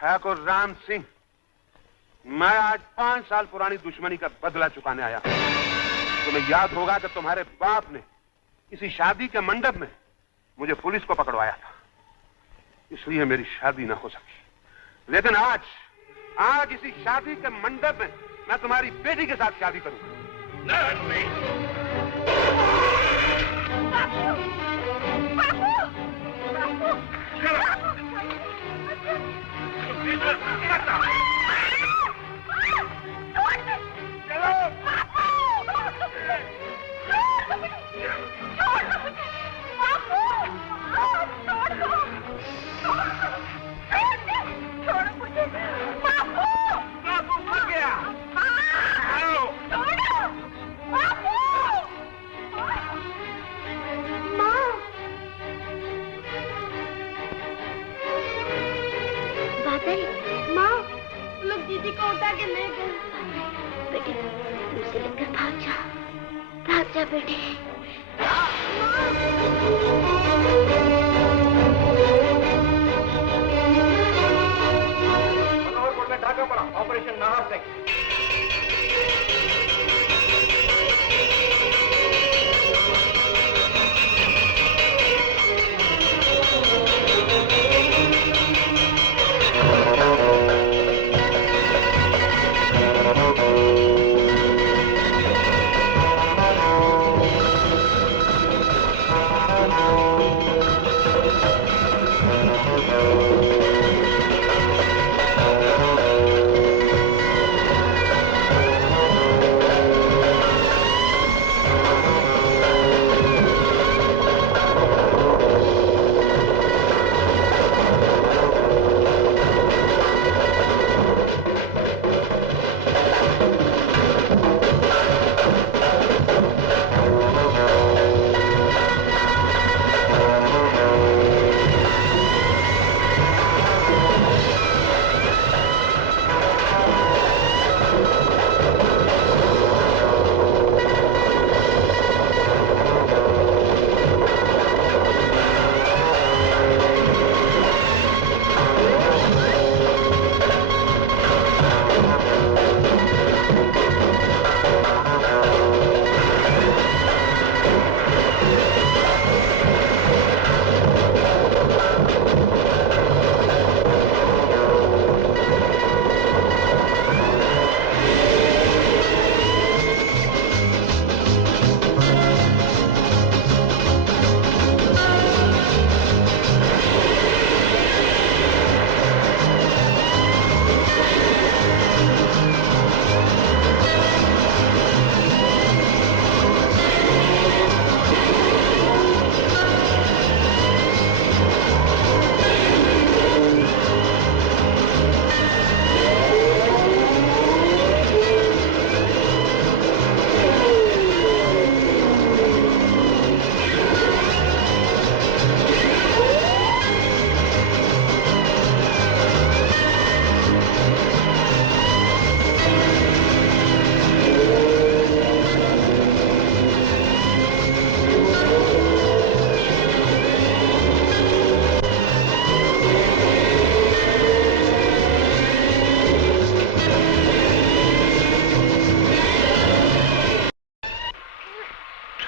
ठाकुर राम सिंह, मैं आज 5 साल पुरानी दुश्मनी का बदला चुकाने आया। तुम्हें याद होगा कि तुम्हारे बाप ने किसी शादी के मंडप में मुझे पुलिस को पकड़वाया था, इसलिए मेरी शादी न हो सकी। लेकिन आज इसी शादी के मंडप में मैं तुम्हारी बेटी के साथ शादी करूंगा। दीदी को उठा के ले गए। बेटे उसे लेकर भाग जा बेटे। मनोहरपुर में ढाका पड़ा, ऑपरेशन नाहर सिंह।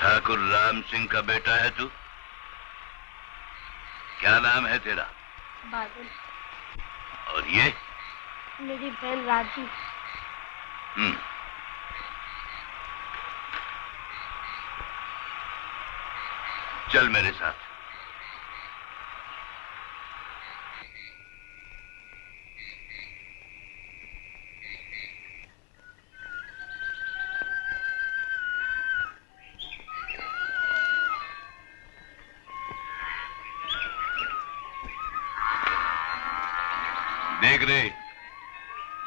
ठाकुर राम सिंह का बेटा है तू? क्या नाम है तेरा? बादल। और ये? मेरी बहन राजी। चल मेरे साथ। देख रे,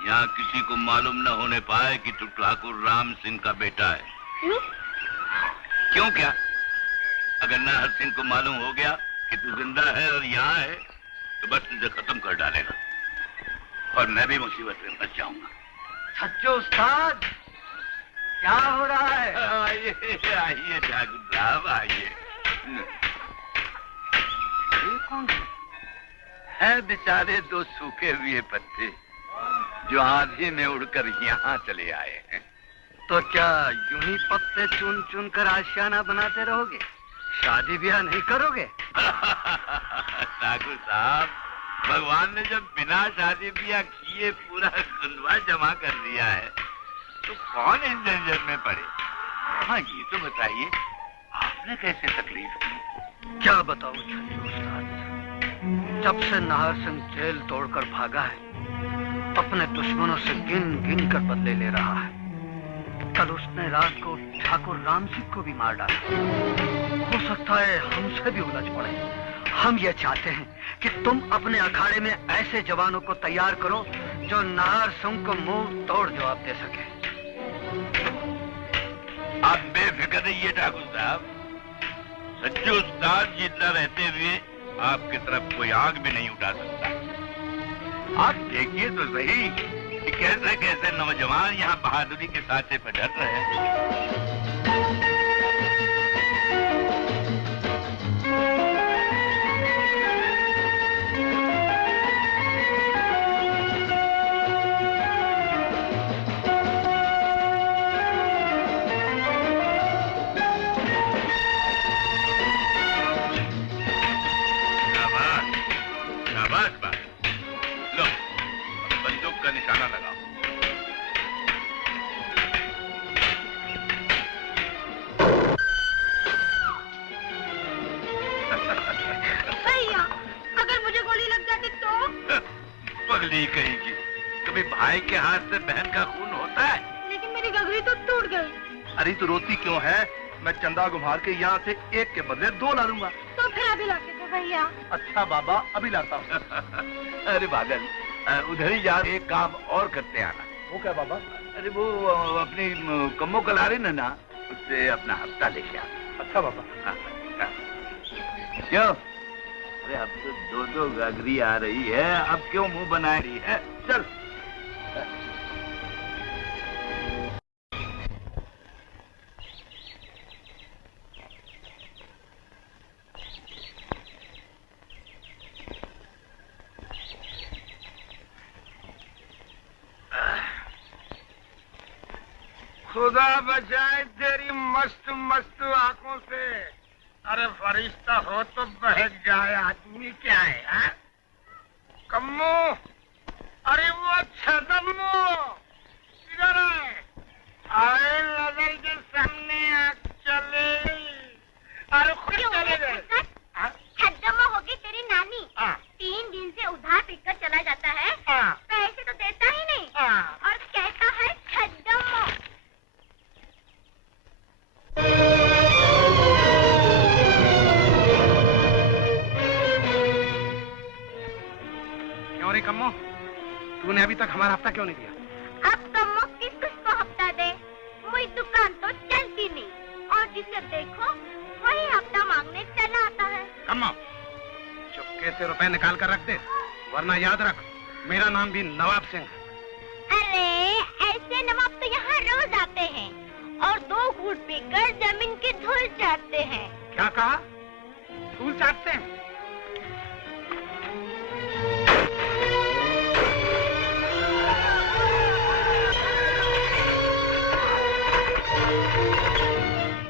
यहाँ किसी को मालूम न होने पाए कि तू ठाकुर राम सिंह का बेटा है। क्यों क्या? अगर नाहर सिंह को मालूम हो गया कि तू जिंदा है और यहाँ है तो बस तुझे खत्म कर डालेगा और मैं भी मुसीबत में फंस जाऊंगा। सच्चो उस्ताद, क्या हो रहा है? आइए आइए ठाकुर साहब आइए। ये कौन है? हैं बेचारे दो सूखे हुए पत्ते जो आंधी में उड़कर यहाँ चले आए हैं। तो क्या यूं ही पत्ते चुन चुन कर आशियाना बनाते रहोगे? शादी ब्याह नहीं करोगे? ठाकुर साहब, भगवान ने जब बिना शादी ब्याह किए पूरा खंडवा जमा कर दिया है तो कौन इस झंझट में पड़े? हाँ, ये तो बताइए, आपने कैसे तकलीफ की? क्या बताऊं छल्लू उस्ताद, जब से नाहर सिंह जेल तोड़कर भागा है अपने दुश्मनों से गिन गिन कर बदले ले रहा है। कल उसने रात को ठाकुर राम सिंह को भी मार डाला। हो सकता है हमसे भी उलझ पड़े। हम ये चाहते हैं कि तुम अपने अखाड़े में ऐसे जवानों को तैयार करो जो नाहर सिंह को मुंह तोड़ जवाब दे सके। आप बेफिक्र रहिए ठाकुर साहब, सच्चे उस्ताद जितना रहते हुए आपकी तरफ कोई आग भी नहीं उठा सकता। आप देखिए तो सही कि कैसे कैसे नौजवान यहाँ बहादुरी के साथे पर डट रहे हैं। निशाना लगाओ। भैया, अगर मुझे गोली लग जाती तो? पगली कहेगी, कभी भाई के हाथ से बहन का खून होता है? लेकिन मेरी गगरी तो टूट गई। अरे तो रोती क्यों है? मैं चंदा घुमार के यहाँ से एक के बदले दो ला दूंगा। तो फिर अभी ला के दो भैया। अच्छा बाबा, अभी लाता हूँ। अरे पागल, उधर ही जा, एक काम और करते आना। वो क्या बाबा? अरे वो अपनी कम्मो कला रही ना, उससे अपना हफ्ता लेके आ। अच्छा बाबा। क्यों? अरे अब तो दो दो गगरी आ रही है, अब क्यों मुंह बना रही है? चल। खुदा बचाए तेरी मस्त मस्त आंखों से। अरे फरिश्ता हो तो बहक जाए, आदमी क्या है? हा? कम्मो, अरे वो छदम्मो इधर आए नजर के सामने आ चले। अरे खुद चले गए। छदम्मो होगी तेरी नानी। 3 दिन से उधार पीकर चला जाता है, पैसे तो देता ही नहीं और कहता है छदम्मो। क्यों रे कम्मो, तूने अभी तक हमारा हफ्ता क्यों नहीं दिया? अब कम्मो किसको हफ्ता दे? वही दुकान तो चलती नहीं और जिसे देखो वही हफ्ता मांगने चला आता है। कम्मो, चुपके से रुपए निकाल कर रख दे, वरना याद रख मेरा नाम भी नवाब सिंह है। अरे ऐसे नवाब तो यहाँ रोज आते हैं और 2 घूंट पीकर जमीन की धूल चाटते हैं। क्या कहा? धूल चाटते हैं?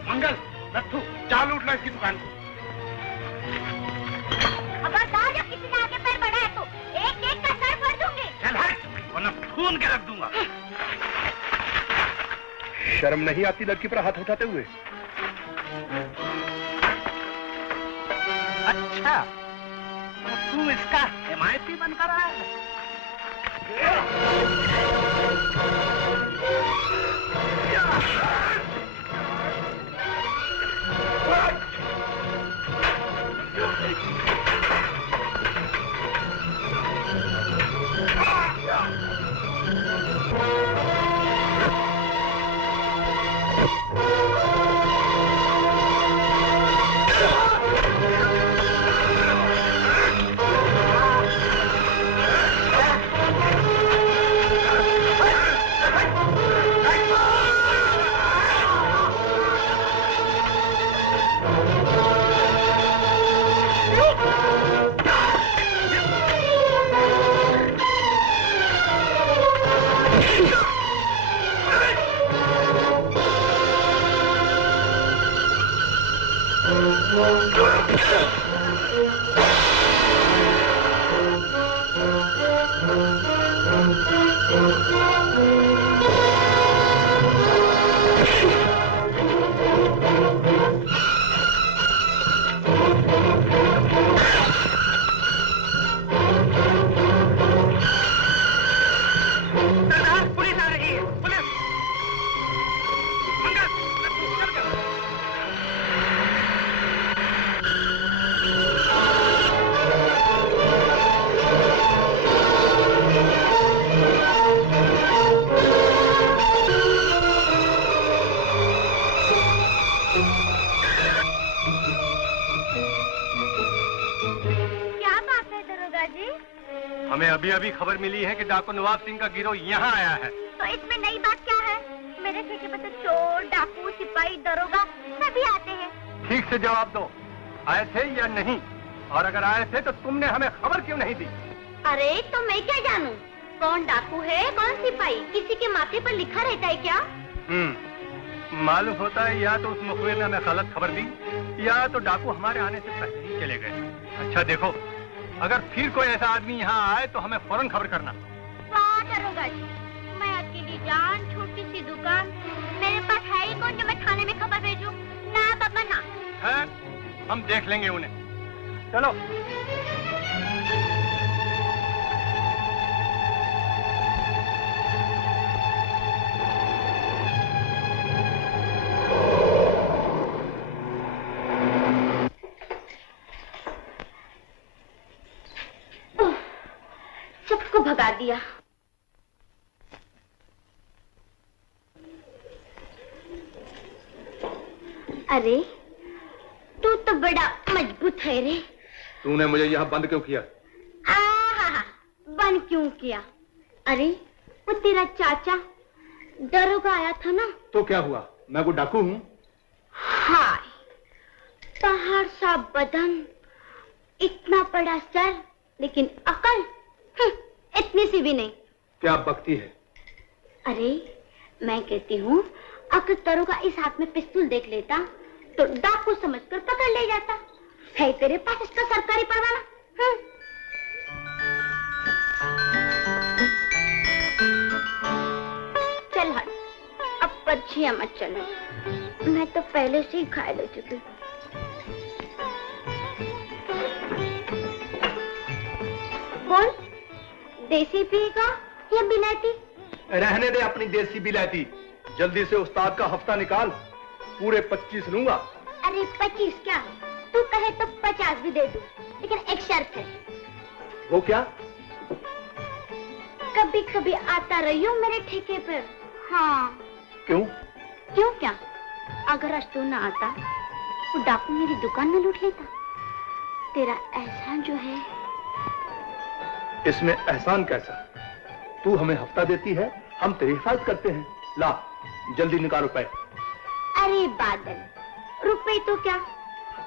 मंगल, लट्ठू, चाल उठ लो इसकी दुकान को। खबरदार, जब किसी ने आगे पैर बढ़ाया तो एक एक का सर फोड़ दूंगी। चल हट, वरना खून के रख दूंगा। शर्म नहीं आती लड़की पर हाथ उठाते हुए? अच्छा, तो तू इसका हिमायती बनकर आया है? हमें अभी अभी खबर मिली है कि डाकू नवाब सिंह का गिरोह यहाँ आया है। तो इसमें नई बात क्या है? मेरे ठेके पर तो चोर, डाकू, सिपाही, दरोगा सभी आते हैं। ठीक से जवाब दो, आए थे या नहीं? और अगर आए थे तो तुमने हमें खबर क्यों नहीं दी? अरे तो मैं क्या जानूं? कौन डाकू है, कौन सिपाही? किसी के माथे पर लिखा रहता है क्या? मालूम होता है या तो उस मुखबिर ने हमें गलत खबर दी या तो डाकू हमारे आने से पहले ही चले गए। अच्छा देखो, अगर फिर कोई ऐसा आदमी यहाँ आए तो हमें फौरन खबर करना। वाह दरोगा जी, मैं अकेली जान, छोटी सी दुकान, मेरे पास है ही कौन जो मैं थाने में खबर भेजूं? ना बाबा ना। है, हम देख लेंगे उन्हें। चलो। सबको भगा दिया। अरे तू तो बड़ा मजबूत है रे। तूने मुझे यहाँ बंद क्यों किया? बंद क्यों किया? अरे वो तेरा चाचा दरोगा आया था ना। तो क्या हुआ? मैं कोई डाकू हूँ? हाय, पहाड़ सा बदन, इतना बड़ा सर, लेकिन अकल इतनी सी भी नहीं। क्या बकती है? अरे मैं कहती हूँ, अगर दरोगा इस हाथ में पिस्तौल देख लेता तो डाकू समझकर पकड़ ले जाता। है तेरे पास इसका सरकारी परवाना? चल हट, अब पर्चियां मत चलो, मैं तो पहले से ही घायल हो चुकी हूँ। बोल, देसी पिएगा या बिलाती? रहने दे अपनी देसी बिलाती। जल्दी से उस्ताद का हफ्ता निकाल, पूरे 25 लूंगा। अरे 25 क्या, तू कहे तो 50 भी दे दूं, लेकिन एक शर्त है। वो क्या? कभी कभी आता रहियो मेरे ठेके पर। हाँ। क्यों? क्यों क्या? अगर आज तू ना आता वो डाकू मेरी दुकान में लूट लेता। तेरा एहसान जो है। इसमें एहसान कैसा? तू हमें हफ्ता देती है, हम तेरी हिफाजत करते हैं। ला जल्दी निकाल रुपए। अरे बादल, रुपए तो क्या,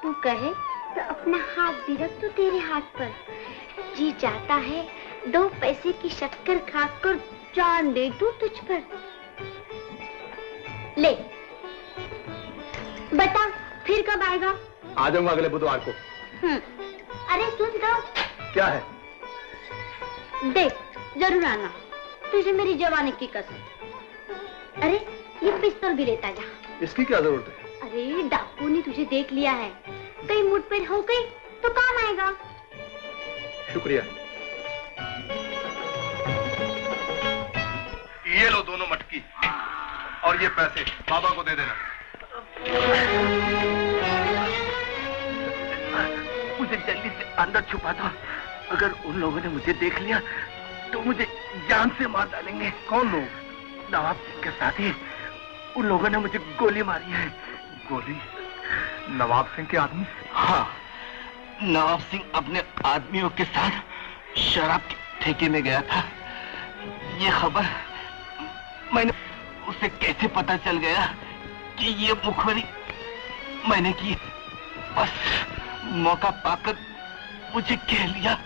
तू कहे तो अपना हाथ भी रख तो तेरे हाथ पर। जी जाता है 2 पैसे की शक्कर खाकर जान दे दूं तुझ पर। ले बता, फिर कब आएगा? आ जाऊंगा अगले बुधवार को। अरे सुन तो। क्या है? देख, जरूर आना, तुझे मेरी जवानी की कसम। अरे ये पिस्तौल भी लेता जा। इसकी क्या जरूरत है? अरे डाकू ने तुझे देख लिया है, कहीं मुठभेड़ हो गई तो काम आएगा। शुक्रिया। ये लो दोनों मटकी और ये पैसे बाबा को दे देना। मुझे जल्दी से अंदर छुपा दो, अगर उन लोगों ने मुझे देख लिया तो मुझे जान से मार डालेंगे। कौन लोग? नवाब सिंह के साथी, उन लोगों ने मुझे गोली मारी है। गोली? नवाब सिंह के आदमी? हाँ, नवाब सिंह अपने आदमियों के साथ शराब के ठेके में गया था। ये खबर मैंने उसे कैसे पता चल गया कि ये मुखबरी मैंने की? बस मौका पाकर मुझे कह लिया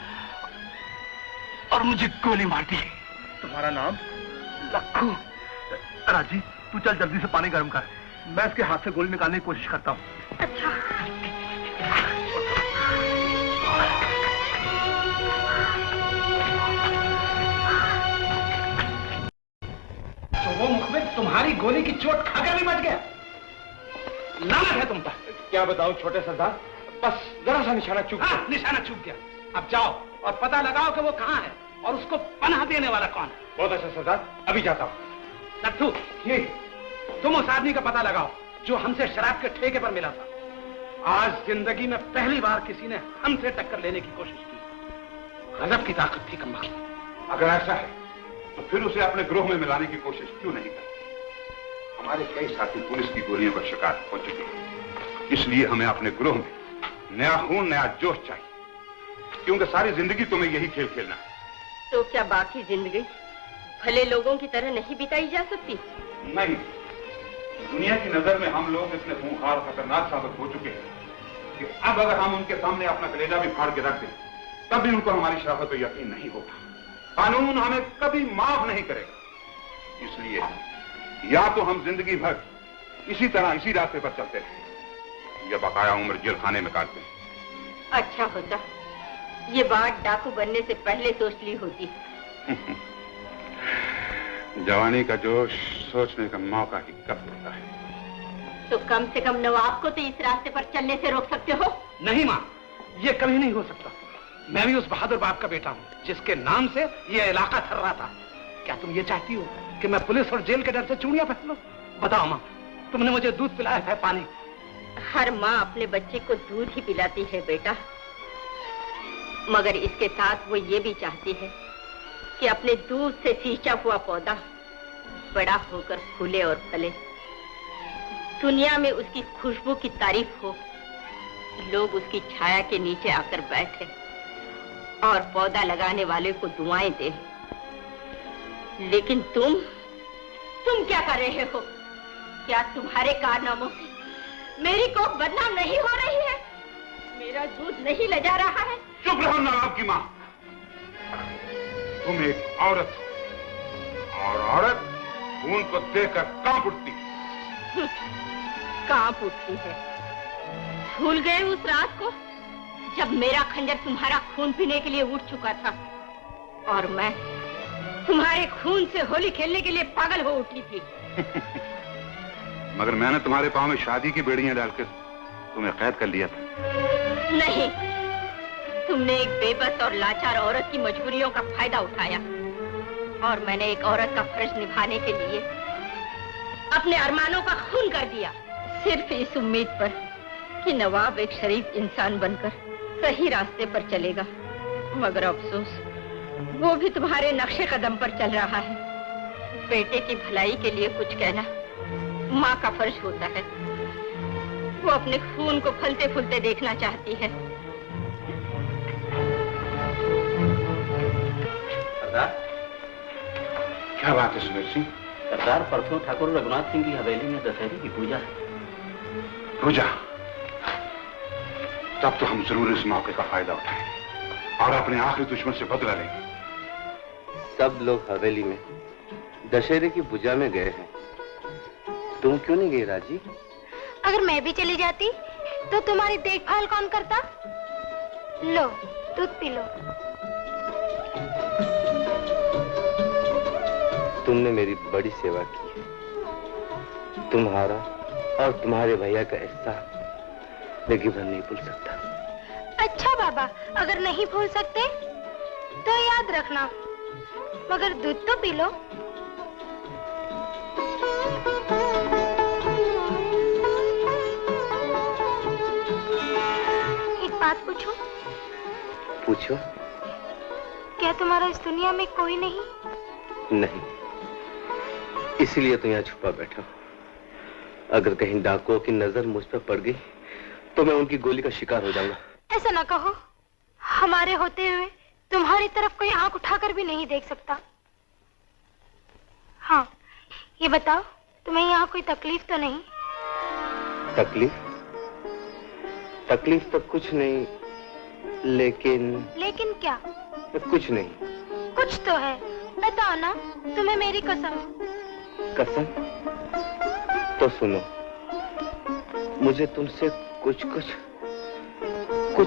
और मुझे गोली मार दी। तुम्हारा नाम? लक्खू। राजी, तू चल जल्दी से पानी गर्म कर, मैं इसके हाथ से गोली निकालने की कोशिश करता हूँ। अच्छा। वो मुखबिर तुम्हारी गोली की चोट खाकर भी मच गया। लानत है तुम पर। क्या बताऊं छोटे सरदार, बस जरा सा निशाना चूक गया। निशाना चूक गया। अब जाओ और पता लगाओ कि वो कहाँ है और उसको पनाह देने वाला कौन है। बहुत अच्छा सरदार, अभी जाता हूँ। नत्थू, ये तुम उस आदमी का पता लगाओ जो हमसे शराब के ठेके पर मिला था। आज जिंदगी में पहली बार किसी ने हमसे टक्कर लेने की कोशिश की। गजब की ताकत थी कमबख्त। अगर ऐसा है तो फिर उसे अपने ग्रोह में मिलाने की कोशिश क्यों नहीं करती? हमारे कई साथी पुलिस की गोलियों का शिकार हो चुके हैं, इसलिए हमें अपने ग्रोह में नया खून, नया जोश चाहिए, क्योंकि सारी जिंदगी तुम्हें यही खेल खेलना है। तो क्या बाकी जिंदगी भले लोगों की तरह नहीं बिताई जा सकती? नहीं, दुनिया की नजर में हम लोग इतने खूंखार और खतरनाक साबित हो चुके हैं कि अब अगर हम उनके सामने अपना कलेजा भी फाड़ के रख दें, तब भी उनको हमारी शराफत पर यकीन नहीं होगा। कानून हमें कभी माफ नहीं करेगा। इसलिए या तो हम जिंदगी भर इसी तरह इसी रास्ते पर चलते हैं या बकाया उम्र जेल खाने में काटते हैं। अच्छा होता ये बात डाकू बनने से पहले सोच ली होती। जवानी का जोश सोचने का मौका ही कब होता है। तो कम से कम नवाब को तो इस रास्ते पर चलने से रोक सकते हो। नहीं मां, ये कभी नहीं हो सकता। मैं भी उस बहादुर बाप का बेटा हूँ जिसके नाम से ये इलाका थर रहा था। क्या तुम ये चाहती हो कि मैं पुलिस और जेल के डर से चूड़ियां पहन लूं? बताओ मां, तुमने मुझे दूध पिलाया है, पानी? हर माँ अपने बच्चे को दूध ही पिलाती है बेटा, मगर इसके साथ वो ये भी चाहती है कि अपने दूध से सींचा हुआ पौधा बड़ा होकर फूले और फले, दुनिया में उसकी खुशबू की तारीफ हो, लोग उसकी छाया के नीचे आकर बैठे और पौधा लगाने वाले को दुआएं दे। लेकिन तुम क्या कर रहे हो? क्या तुम्हारे कारनामों से मेरी कोख बदनाम नहीं हो रही है? मेरा दूध नहीं ले जा रहा है? चुप रहो नवाब की मां। तुम एक औरत हो और औरत खून को देखकर कांप उठती है। कांप उठती है? भूल गए उस रात को जब मेरा खंजर तुम्हारा खून पीने के लिए उठ चुका था और मैं तुम्हारे खून से होली खेलने के लिए पागल हो उठी थी। मगर मैंने तुम्हारे पांव में शादी की बेड़ियां डालकर तुम्हें कैद कर लिया था। नहीं, तुमने एक बेबस और लाचार औरत की मजबूरियों का फायदा उठाया और मैंने एक औरत का फर्ज निभाने के लिए अपने अरमानों का खून कर दिया, सिर्फ इस उम्मीद पर कि नवाब एक शरीफ इंसान बनकर सही रास्ते पर चलेगा। मगर अफसोस, वो भी तुम्हारे नक्शे कदम पर चल रहा है। बेटे की भलाई के लिए कुछ कहना माँ का फर्ज होता है। वो अपने खून को फलते फूलते देखना चाहती है। सरदार, क्या बात है सुमेर सिंह? सरदार, परसों ठाकुर रघुनाथ सिंह की हवेली में दशहरे की पूजा है। पूजा? तब तो हम जरूर इस मौके का फायदा उठाएं और अपने आखिरी दुश्मन से बदला लेंगे। सब लोग हवेली में दशहरे की पूजा में गए हैं, तुम क्यों नहीं गई राजी? अगर मैं भी चली जाती तो तुम्हारी देखभाल कौन करता? लो, दूध पी लो। तुमने मेरी बड़ी सेवा की है। तुम्हारा और तुम्हारे भैया का एहसान जिंदगी भर नहीं भूल सकता। अच्छा बाबा, अगर नहीं भूल सकते तो याद रखना, मगर दूध तो पी लो। एक बात पूछूं? पूछो। क्या तुम्हारा इस दुनिया में कोई नहीं? नहीं, इसलिए तो यहाँ छुपा बैठा हूँ। अगर कहीं डाकुओं की नजर मुझ पर पड़ गई तो मैं उनकी गोली का शिकार हो जाऊंगा। ऐसा ना कहो, हमारे होते हुए तुम्हारी तरफ कोई आंख उठाकर भी नहीं देख सकता। हाँ, ये बताओ, तुम्हें यहाँ कोई तकलीफ तो नहीं? तकलीफ? तकलीफ तो कुछ नहीं, लेकिन क्या? कुछ नहीं। कुछ तो है, बताओ ना, तुम्हें मेरी कसम। कसम? तो सुनो, मुझे तुमसे कुछ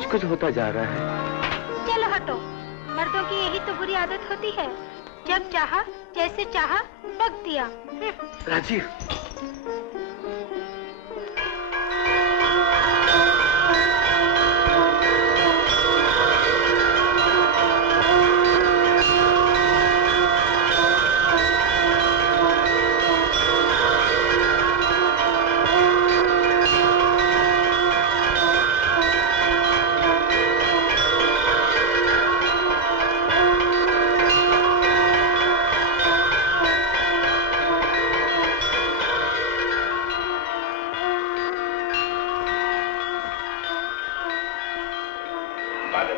कुछ होता जा रहा है। चलो हटो, मर्दों की यही तो बुरी आदत होती है, जब चाहा जैसे चाहा बक दिया। राजीव,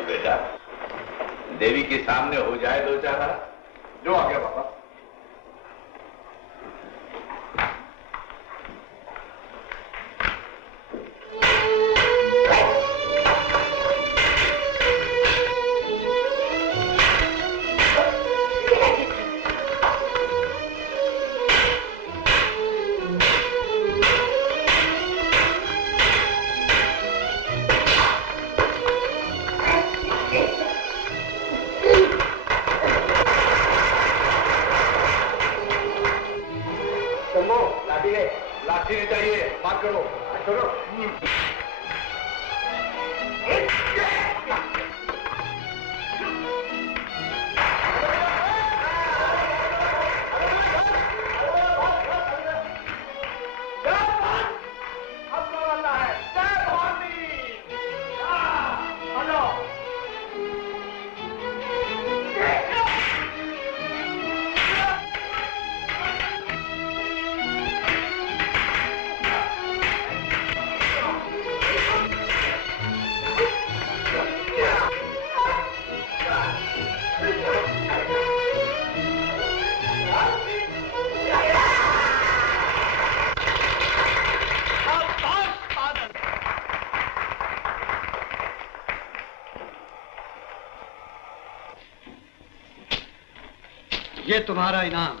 बेटा, देवी के सामने हो जाए दो चारा। जो आ गया पापा। लाठी नहीं चाहिए, बात करो। करो। ये तुम्हारा इनाम।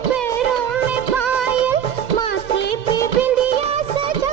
पैरों में पायल, माथे पे बिंदिया सजा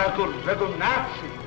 ठाकुर रघुनाथ सिंह।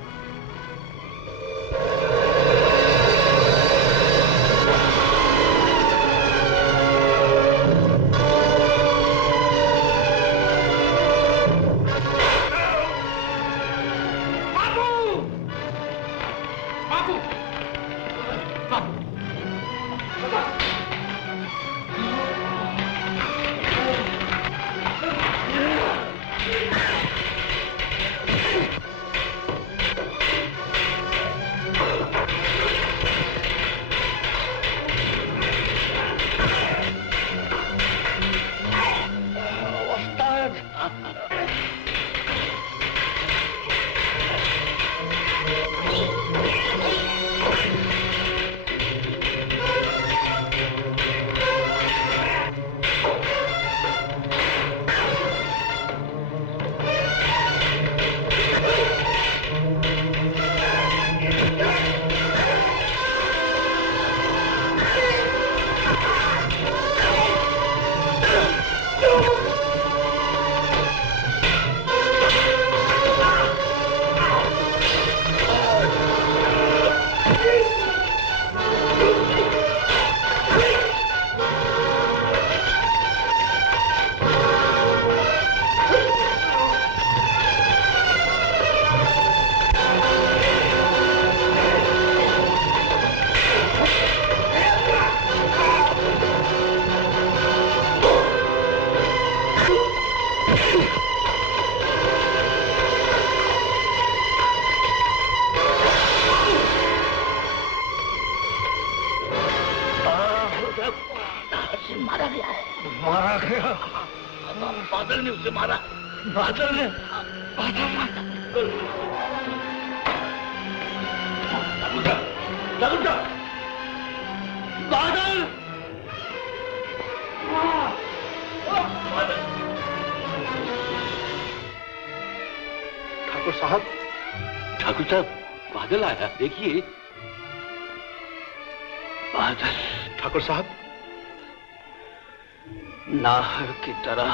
बादल ने उसे मारा। बादल ने बादल ठाकुर साहब, ठाकुर साहब, बादल आया, देखिए। बादल। ठाकुर साहब, नाहर की तरह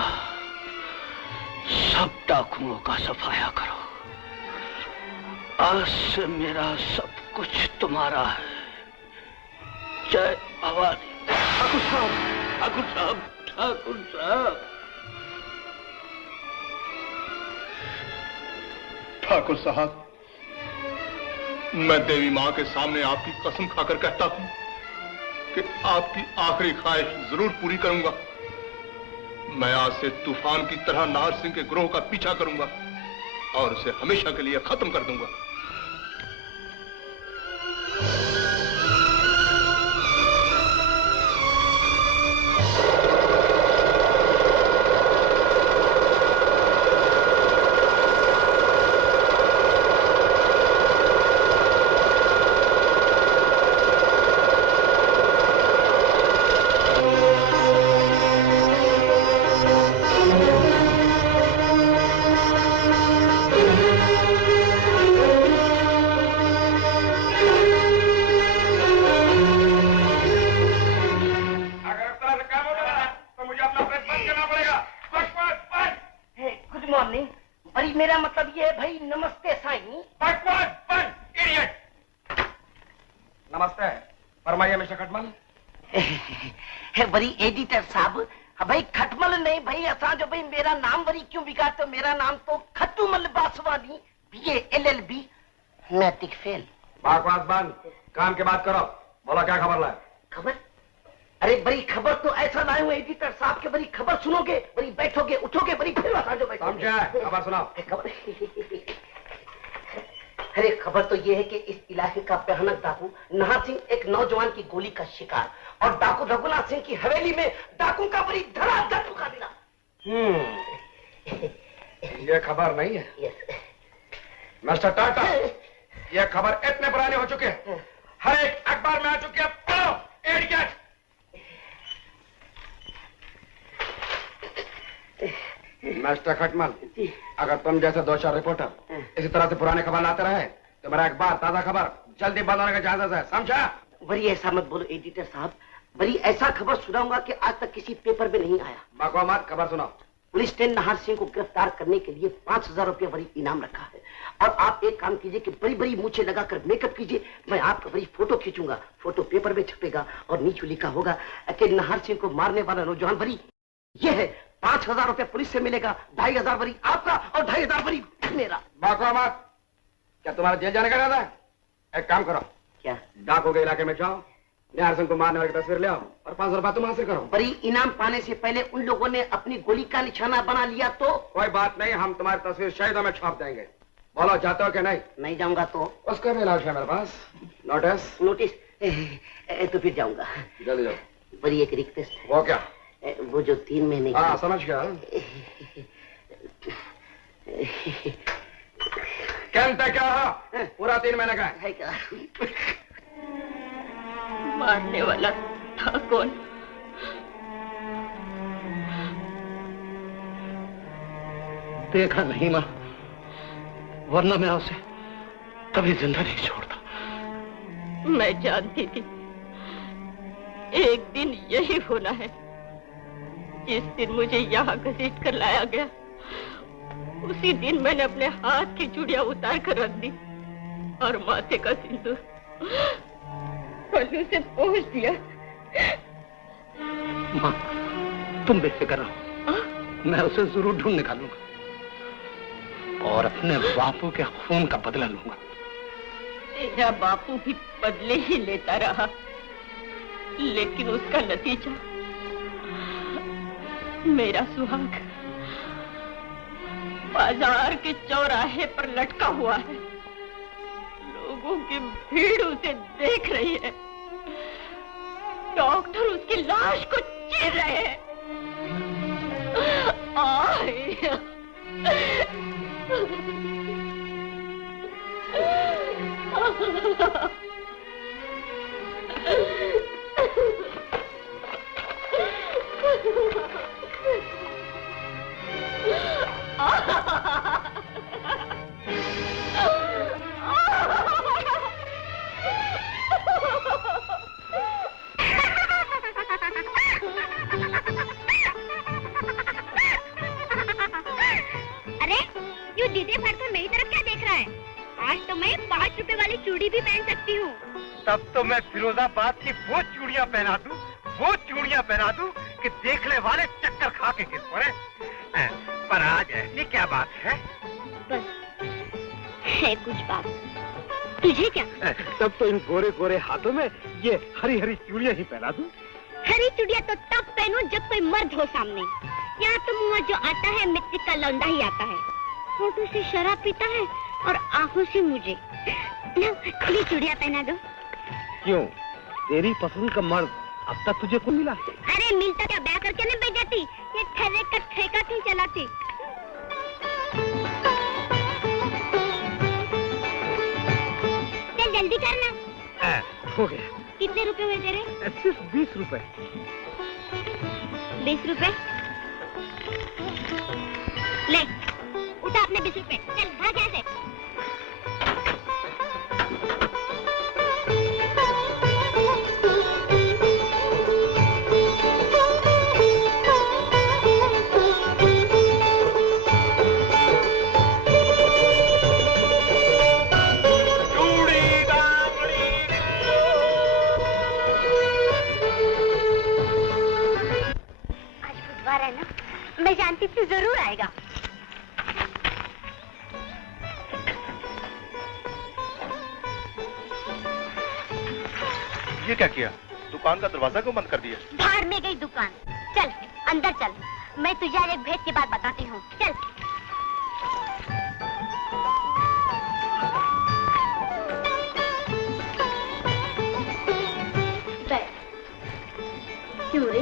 सब डाकुओं का सफाया करो। आज से मेरा सब कुछ तुम्हारा है। जय भवानी। ठाकुर साहब, ठाकुर साहब, ठाकुर साहब। ठाकुर साहब, मैं देवी मां के सामने आपकी कसम खाकर कहता हूं कि आपकी आखिरी ख्वाहिश जरूर पूरी करूंगा। मैं आज से तूफान की तरह नाहर सिंह के ग्रोह का पीछा करूंगा और उसे हमेशा के लिए खत्म कर दूंगा। काम के बात करो, बोला क्या खबर लाए? खबर? अरे बड़ी खबर तो ऐसा लाए हुए एडिटर साहब के। बड़ी खबर सुनोगे, बड़ी बैठोगे उठोगे, बड़ी फिर जो समझा? खबर सुनाओ। खबर अरे खबर तो ये है कि इस इलाके का भयानक डाकू नाहर सिंह एक नौजवान की गोली का शिकार और डाकू रघुनाथ सिंह की हवेली में डाकू का बड़ी धड़ाधड़ मुकाबला। ये खबर नहीं है मिस्टर टाटा। ये खबर इतने पुराने हो चुके हैं, हर एक अखबार में आ चुकी है। मिस्टर खटमल, अगर तुम जैसे 2-4 रिपोर्टर इसी तरह से पुराने खबर लाते रहे तो मेरा अखबार ताजा खबर जल्दी बंद होने का चांसेस है, समझा? बड़ी ऐसा मत बोलो एडिटर साहब, बड़ी ऐसा खबर सुनाऊंगा कि आज तक किसी पेपर में नहीं आया। बको मत, खबर सुनाओ। पुलिस ने नाहर सिंह को गिरफ्तार करने के लिए 5000 रुपया बड़ी इनाम रखा है। और आप एक काम कीजिए कि बड़ी बड़ी मूछें लगाकर मेकअप कीजिए, मैं आपका बड़ी फोटो खींचूंगा, फोटो पेपर में छपेगा और नीचे लिखा होगा कि नाहर सिंह को मारने वाला नौजवान बरी ये है। 5000 रुपया पुलिस से मिलेगा, 2500 बरी आपका और 2500 बरी मेरा। बात क्या तुम्हारा जेल जाने का इरादा है? एक काम करो, क्या डाकू के इलाके में जाओ, नाहर सिंह को मारने वाली तस्वीर ले आओ और 500 रुपया तुम हासिल करो। बड़ी इनाम पाने से पहले उन लोगों ने अपनी गोली का निशाना बना लिया तो? कोई बात नहीं, हम तुम्हारी तस्वीर शहीदों में छाप देंगे। बोलो जाते हो कि नहीं? नहीं जाऊंगा तो? उसका भी इलाज है मेरे पास। नोटिस? नोटिस? तो फिर जाऊंगा। जल्दी जाओ। बड़ी एक रिक्वेस्ट है। वो क्या? वो जो 3 महीने हाँ समझ गया। कहते क्या है? पूरा 3 महीने का है क्या? मारने वाला था कौन? देखा नहीं माँ, वरना मैं उसे कभी जिंदा नहीं छोड़ता। मैं जानती थी एक दिन यही होना है। जिस दिन मुझे यहाँ घसीट कर लाया गया, उसी दिन मैंने अपने हाथ की चूड़ियां उतार कर रख दी और माथे का सिंदूर पल्लू से पोंछ दिया। माँ, तुम बेफिक्र रहो, मैं उसे जरूर ढूंढ निकालूंगा और अपने बापू के खून का बदला लूंगा। तेरा बापू भी बदले ही लेता रहा, लेकिन उसका नतीजा मेरा सुहाग बाजार के चौराहे पर लटका हुआ है। लोगों की भीड़ उसे देख रही है। डॉक्टर उसकी लाश को चीर रहे हैं। अरे यू दीदी भर मेरी तरफ क्या देख रहा है? आज तो मैं 5 रुपए वाली चूड़ी भी पहन सकती हूँ। तब तो मैं फिरोजाबाद की वो चूड़ियां पहना दूं कि देखने वाले चक्कर खा के गिर पड़े। पर आज ऐसी क्या बात है? बस है कुछ बात। तुझे क्या? तब तो इन गोरे गोरे हाथों में ये हरी हरी चूड़ियां ही पहना दूं। हरी चूड़ियां तो तब पहनो जब कोई मर्द हो सामने। यहाँ तो मुँह जो आता है मिट्टी का लौंडा ही आता है। होठों से शराब पीता है और आंखों से मुझे। ये चूड़ियां पहना दो। क्यों? तेरी पसंद का मर्द अब तक तुझे को मिला? अरे मिलता क्या, ब्याह करके नहीं बेच जाती। ये ठर्रे का ठेका क्यों चलाती? चल जल्दी करना। हो गया। कितने रुपए हुए तेरे? सिर्फ 20 रुपए। 20 रुपए? ले उठा अपने 20 रुपए। चल भाग यहाँ से। है ना, मैं जानती थी जरूर आएगा। ये क्या किया? दुकान का दरवाजा क्यों बंद कर दिया? भाड़ में गई दुकान। चल अंदर चल, मैं तुझे आज एक भेद की बात बताती हूँ। चल। क्यों रे,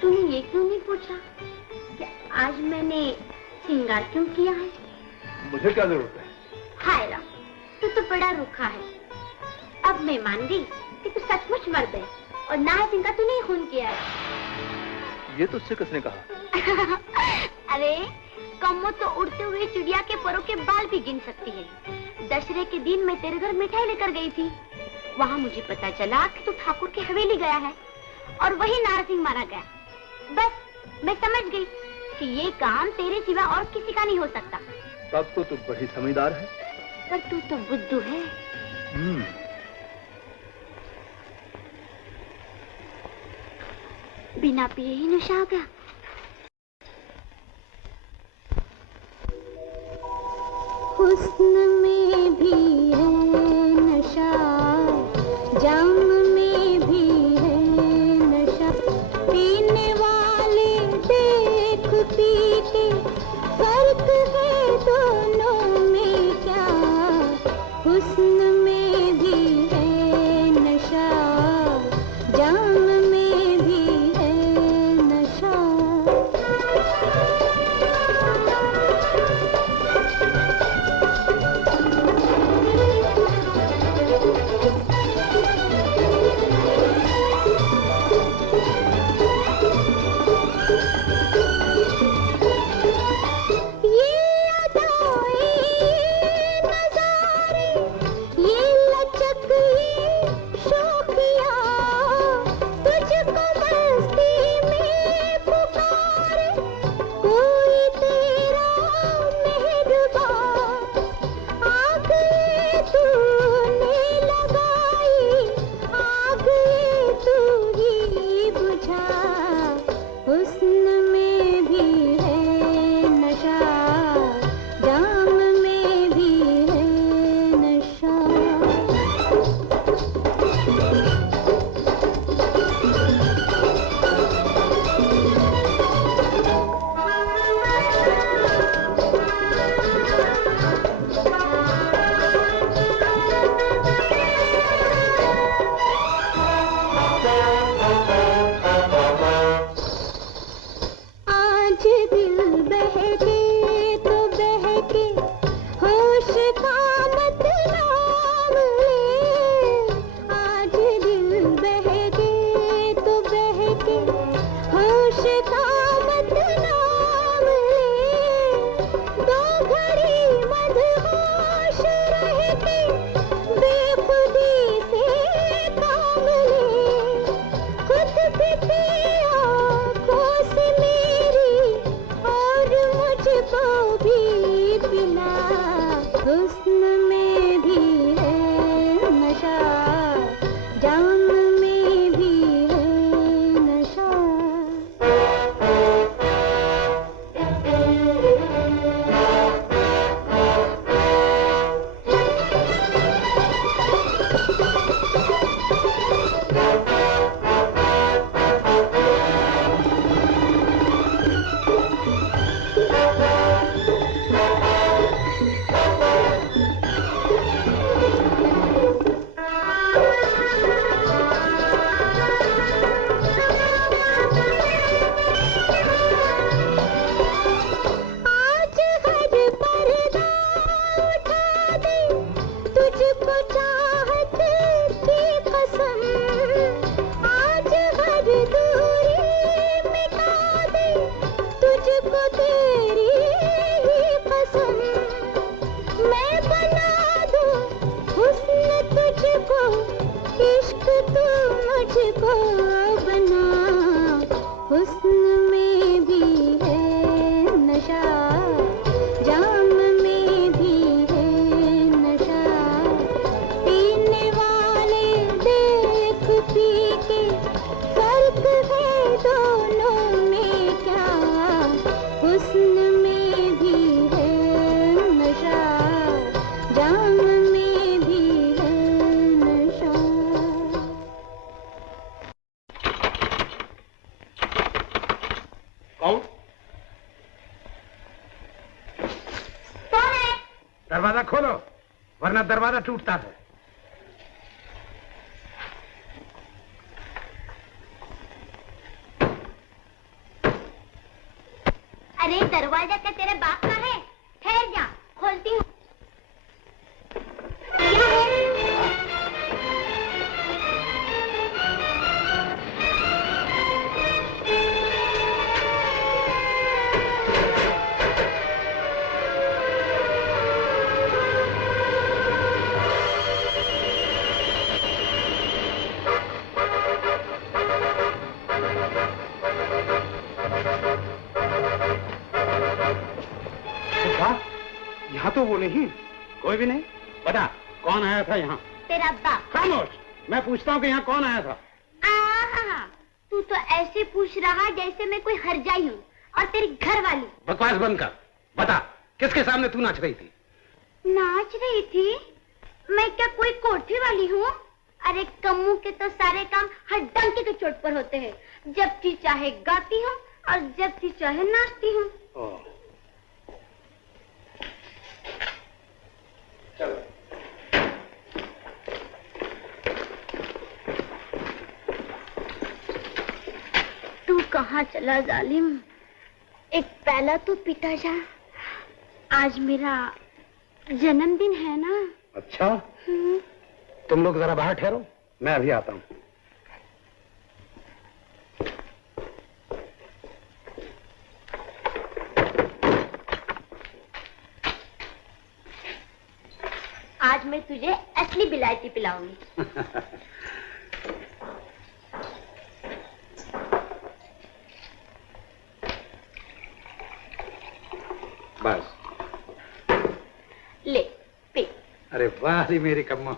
तूने ये क्यों नहीं पूछा कि आज मैंने श्रृंगार क्यों किया है? मुझे क्या जरूरत है? हाय राम, तू तो बड़ा रूखा है। अब मैं मान गई कि तू सचमुच मर्द है और नाहर सिंह का तूने ही खून किया है। ये तुझसे किसने कहा? अरे कमो तो उड़ते हुए चिड़िया के परों के बाल भी गिन सकती है। दशहरे के दिन मैं तेरे घर मिठाई लेकर गई थी। वहाँ मुझे पता चला कि तू ठाकुर की हवेली गया है और वही नाहर सिंह मारा गया। बस मैं समझ गई कि ये काम तेरे सिवा और किसी का नहीं हो सकता। तब तो तू बड़ी समझदार है। पर तू तो बुद्धू है। बिना पिए ही नशा आ गया। हुस्न में भी है नशा, जाम में भी है नशा, पीने वाले देख पी के फर्क है दोनों में क्या। हुस्न में भी है नशा, जाम में भी है नशा। दरवाजा खोलो वरना दरवाजा टूटता है। अरे दरवाजा क्या तेरे बाप का है? ठहर जा, खोलती हूँ। क्या है? यहाँ तो वो नहीं, कोई भी नहीं। बता कौन आया था यहाँ? तेरा बाप। खामोश, मैं पूछता हूँ कि यहाँ कौन आया था? तू तो ऐसे पूछ रहा जैसे मैं कोई हरजाई हूँ और तेरी घर वाली। बकवास बंद कर, बता किसके सामने तू नाच रही थी? नाच रही थी? मैं क्या कोई कोठी वाली हूँ? अरे कम्मू के तो सारे काम हर डंके के चोट पर होते हैं। जब जी चाहे गाती हूँ और जब जी चाहे नाचती हूँ। चलो। तू कहाँ चला जालिम? एक पहला तो पिता जा। आज मेरा जन्मदिन है ना। अच्छा, तुम लोग जरा बाहर ठहरो, मैं अभी आता हूँ। आज मैं तुझे असली बिलायती पिलाऊंगी। बस ले पी। अरे वाह रे मेरी कम्मा।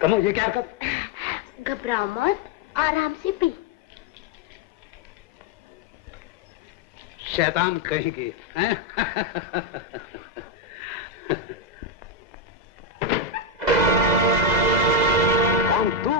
कम्मा ये क्या हरकत? घबराओ मत, आराम से पी। शैतान कहेंगे, हैं? कौन तू?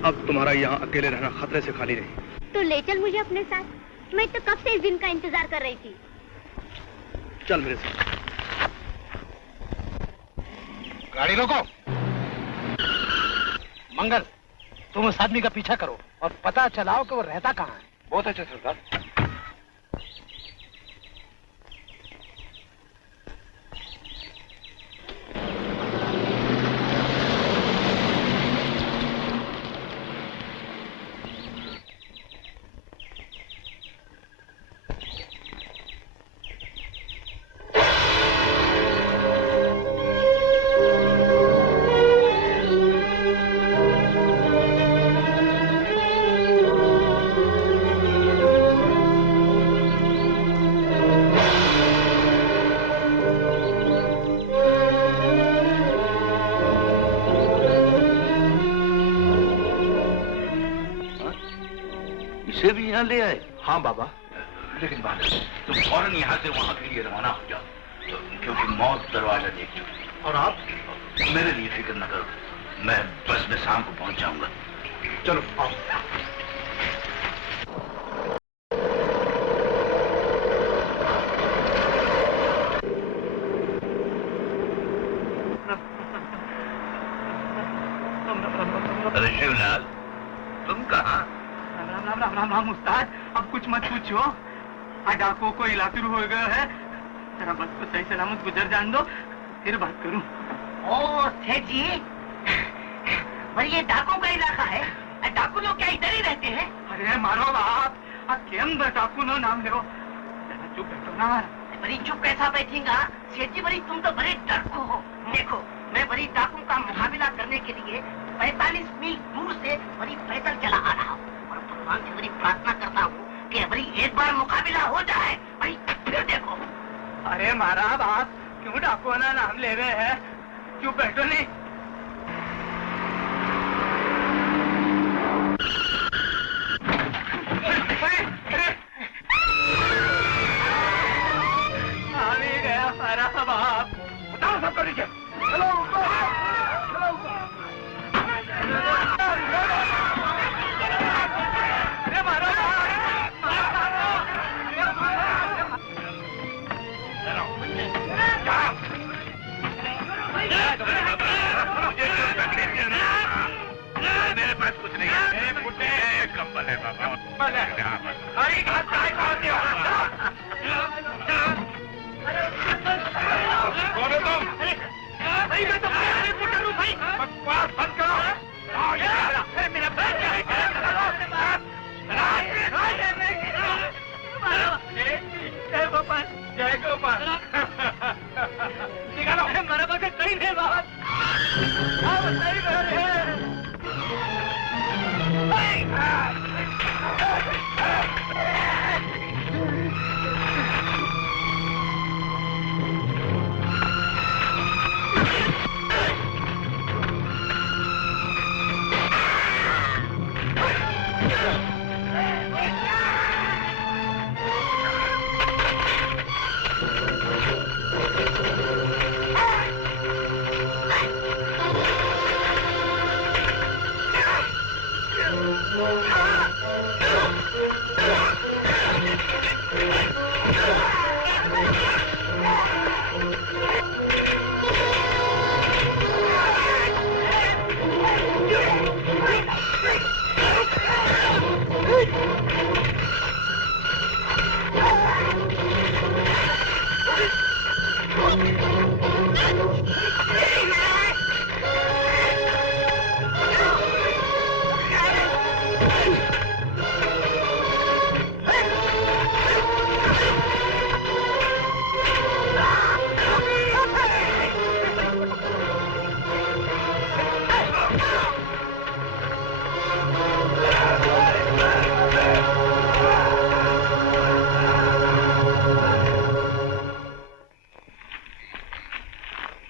अब तुम्हारा यहाँ अकेले रहना खतरे से खाली नहीं। तो ले चल मुझे अपने साथ। मैं तो कब से इस दिन का इंतजार कर रही थी। चल मेरे साथ। गाड़ी रोको। मंगल, तुम उस आदमी का पीछा करो और पता चलाओ कि वो रहता कहाँ है। बहुत अच्छा सरदार। इसे भी यहाँ ले आए? हाँ बाबा। लेकिन बाबा तुम फौरन यहाँ से वहाँ के लिए रवाना हो जाओ, क्योंकि मौत दरवाजा देख चुकी। और आप? मेरे लिए फिक्र न करो, मैं बस में शाम को पहुँच जाऊंगा। चलो आओ। अरे शिवलाल, तुम कहाँ? राम राम राम राम उस्ताद, अब कुछ मत पूछो। डाकुओं को इलाका हो गया है, जरा बस को सही सलामत गुजर जान दो, फिर बात करूं। ओ सेठ जी, पर ये डाकुओं का इलाका है, डाकू लोग क्या इधर ही रहते हैं? अरे मारो बाप, केम डाकू नो नाम लो, चुप बैठो ना। बड़ी चुप कैसा बैठेगा सेठ जी? बड़ी तुम तो बड़े डरको हो। देखो, मैं बड़ी डाकू का मुकाबला करने के लिए 45 मील दूर से बड़ी पैदल चला आ रहा हूँ, और भगवान से बड़ी प्रार्थना करता हूँ कि बड़ी एक बार मुकाबला हो जाए। भाई फिर देखो। अरे मारा बाप, क्यों डाकुओं ना नाम ले रहे हैं? चुप बैठो नहीं। बताओ सबको नीचे। चलो ऊपर, चलो ऊपर। अरे मारो मेरे पास कुछ नहीं है, कंबल है बाबा। अरे कौन है तुम? भाई मैं तो रिपोर्टर हूँ भाई। बकवास बंद करो। अरे मेरा भाई जय गोपाल, जय गोपाल। निकालो हमारा बगल सही है बाबा, सही है।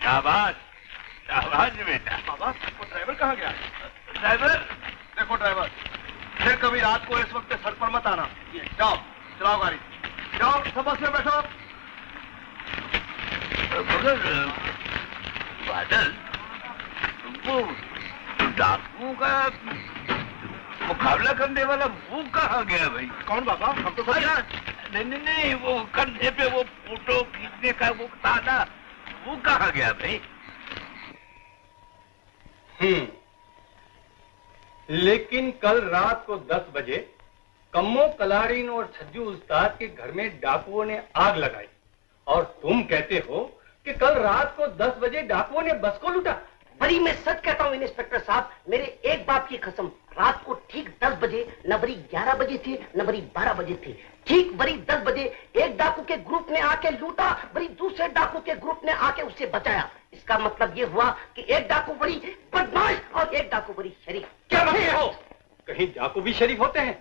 शाबाश, शाबाश बेटा। बाबा, वो ड्राइवर कहाँ गया? ड्राइवर, देखो ड्राइवर, फिर कभी रात को इस वक्त सड़क पर मत आना। जाओ, चलाओ गाड़ी, जाओ, सब बस में बैठो। मगर बादल, वो डाकुओं का मुकाबला करने वाला वो कहाँ गया भाई? कौन बाबा? हम तो नहीं नहीं नहीं, वो कंधे पे वो फोटो खींचने का वो था ना, वो कहाँ गया भाई? लेकिन कल रात को 10 बजे कम्मो कलारीन और छज्जू उस्ताद के घर में डाकुओं ने आग लगाई, और तुम कहते हो कि कल रात को 10 बजे डाकुओं ने बस को लूटा। बड़ी मैं सच कहता हूँ इंस्पेक्टर साहब, मेरे एक बाप की कसम, रात को ठीक 10 बजे, न बड़ी 11 बजे थे, न बड़ी 12 बजे थे, ठीक बड़ी 10 बजे एक डाकू के ग्रुप ने आके लूटा, बड़ी दूसरे डाकू के ग्रुप ने आके उसे बचाया। इसका मतलब ये हुआ कि एक डाकू बड़ी बदमाश और एक डाकू बड़ी शरीफ। क्या बात हो? कहीं डाकू भी शरीफ होते हैं?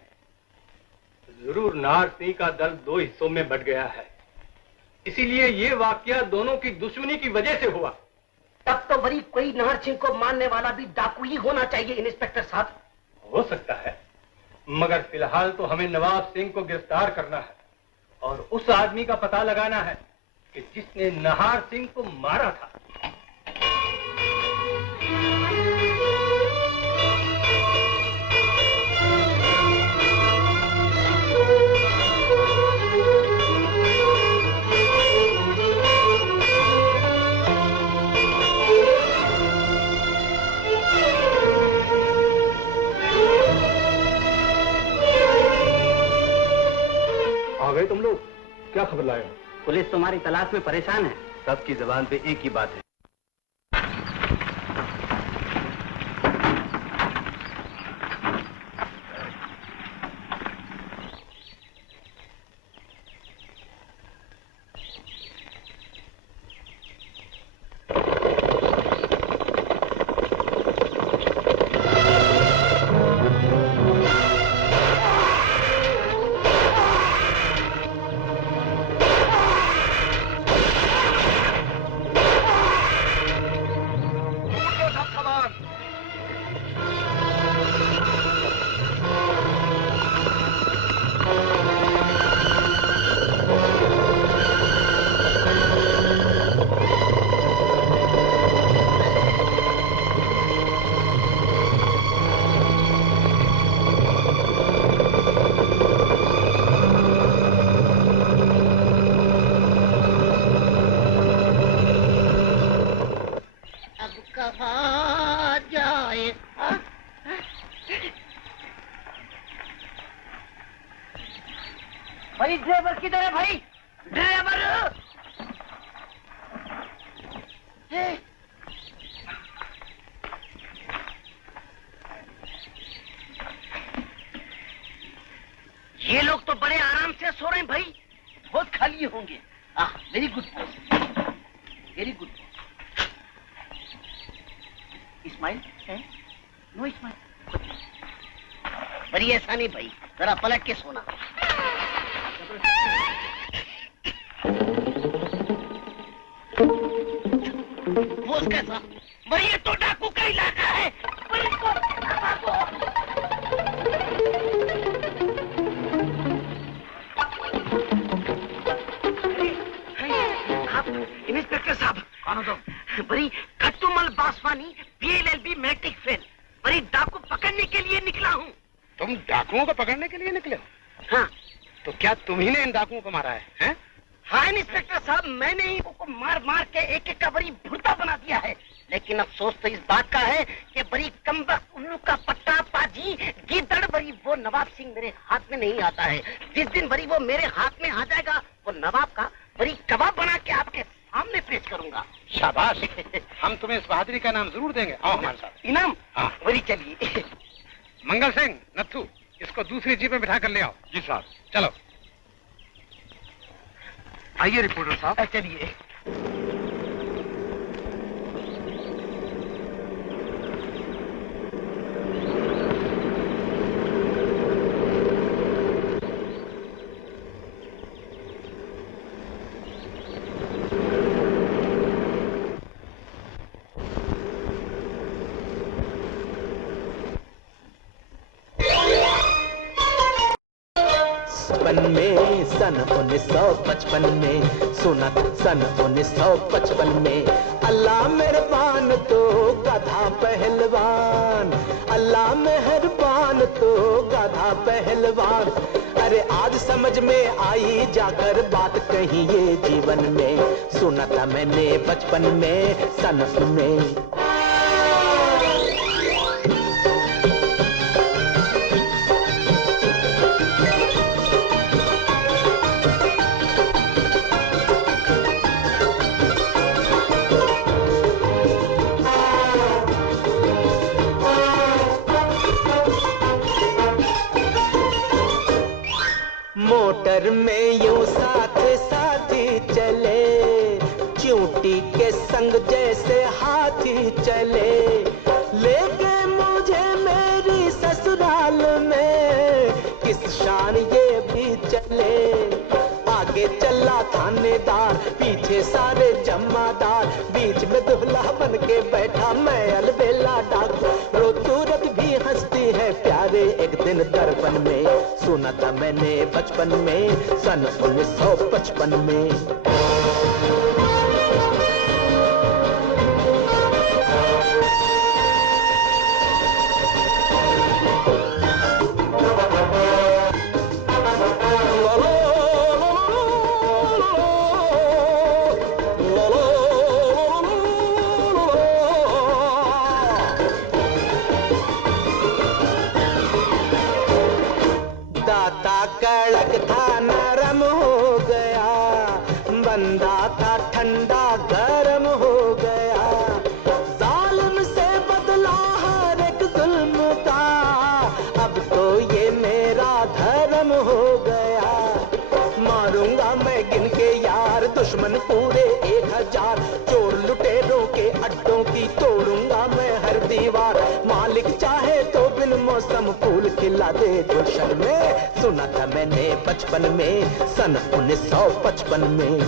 जरूर नार सिंह का दल 2 हिस्सों में बट गया है, इसीलिए ये वाकया दोनों की दुश्मनी की वजह से हुआ। तब तो बड़ी कोई नार सिंह को मारने वाला भी डाकू ही होना चाहिए इंस्पेक्टर साहब। हो सकता है, मगर फिलहाल तो हमें नवाब सिंह को गिरफ्तार करना है और उस आदमी का पता लगाना है कि जिसने नाहर सिंह को मारा था। क्या खबर लाए हो? पुलिस तुम्हारी तलाश में परेशान है। सबकी जबान पे एक ही बात है। भाई ड्राइवर किधर है भाई? ड्राइवर! ये लोग तो बड़े आराम से सो रहे हैं भाई, बहुत खाली होंगे। Very good boss, very good. Smile है? No smile. बड़ी ऐसा नहीं भाई, जरा पलट के सोना। बोस कैसा? भाई ये तो डाकू का इलाका है। इंस्पेक्टर साहब। कौन हो तुम? बड़ी खट्टूमल बासवानी, PLLB मैट्रिक फेल। बड़ी डाकू पकड़ने के लिए निकला हूँ। तुम डाकुओं को पकड़ने के लिए निकले हो? हाँ। तो क्या तुम ही ने इन डाकुओं को मारा है, हैं? हाँ इंस्पेक्टर साहब, मैंने ही उनको मार मार के एक एक का बड़ी भुर्ता बना दिया है। लेकिन अफसोस तो इस बात का है कि बड़ी कमबख्त उल्लू का पट्टा पाजी गीदड़ बड़ी वो नवाब सिंह मेरे हाथ में नहीं आता है। जिस दिन बड़ी वो मेरे हाथ में आ जाएगा, वो नवाब का बड़ी कबाब बना के आपके सामने पेश करूंगा। शाबाश। हम तुम्हें इस बहादुरी का नाम जरूर देंगे। आओ हमारे साथ। इनाम? हाँ। बड़ी चलिए। मंगल सिंह, नत्थू, इसको दूसरी जीप में बिठा कर ले आओ। जी साहब। चलो। आइए रिपोर्टर साहब। चलिए। में सन 1955 में सुना सन 1955 में अल्लाह मेहरबान तो गधा पहलवान, अल्लाह मेहरबान तो गधा पहलवान। अरे आज समझ में आई जाकर बात कही ये जीवन में, सुना था मैंने बचपन में सन में। मोटर में यूं साथ साथी चले, चूंटी के संग जैसे हाथी चले, लेके मुझे मेरी ससुराल में किस शान ये भी चले। आगे चला थानेदार, पीछे सारे जमादार, बीच में दुल्हा बन के बैठा मैं अलबेला डाकू। रोतूरत भी हंसती है प्यारे एक दिन दर्पण में, सुना था मैंने बचपन में सन 1955 में। कड़क था नरम हो गया, हो गया। मारूंगा मैं गिन के यार दुश्मन पूरे 1000, चोर लुटेरों के अड्डों की तोड़ूंगा मैं हर दीवार। मालिक चाहे तो बिन मौसम फूल खिला दे गुलशन में। सुना था मैंने बचपन में सन 1955 में।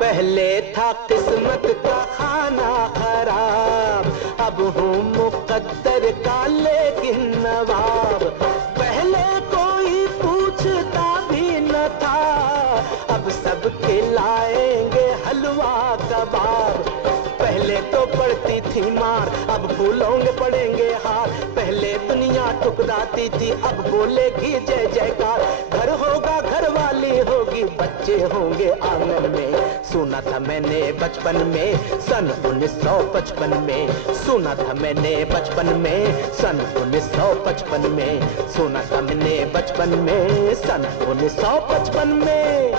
पहले था किस्मत का खाना खराब, अब हूँ मुकद्दर का लेकिन नवाब। पहले कोई पूछता भी न था, अब सब खिलाएंगे हलवा कबाब। पहले तो पड़ती थी मार, अब फूलोंगे पड़ेंगे हार। पहले दुनिया ठुकराती थी, अब बोलेगी जय जयकार। घर होगा घरवाली होगी, बच्चे होंगे आंगन में। सुना था मैंने बचपन में सन 1955 में। सुना था मैंने बचपन में सन 1955 में। सुना था मैंने बचपन में सन 1955 में।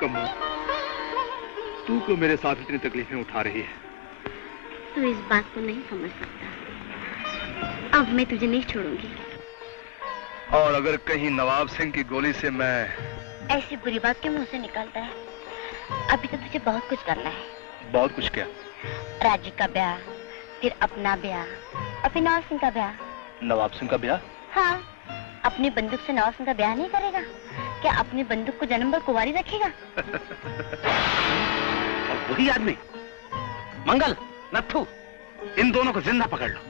कमल, तू क्यों मेरे साथ इतनी तकलीफें उठा रही है? तू इस बात को नहीं समझ सकता। अब मैं तुझे नहीं छोड़ूंगी। और अगर कहीं नवाब सिंह की गोली से मैं... ऐसी बुरी बात क्यों मुंह से निकलता है? अभी तो तुझे बहुत कुछ करना है। बहुत कुछ क्या? राजी का ब्याह, फिर अपना ब्याह और फिर नवाब सिंह का ब्याह। नवाब सिंह का ब्याह? हाँ, अपनी बंदूक से नवाब सिंह का ब्याह नहीं करेगा क्या? अपनी बंदूक को जन्म भर कुंवारी रखेगा? और वही आदमी मंगल, नत्थू, इन दोनों को जिंदा पकड़ लो।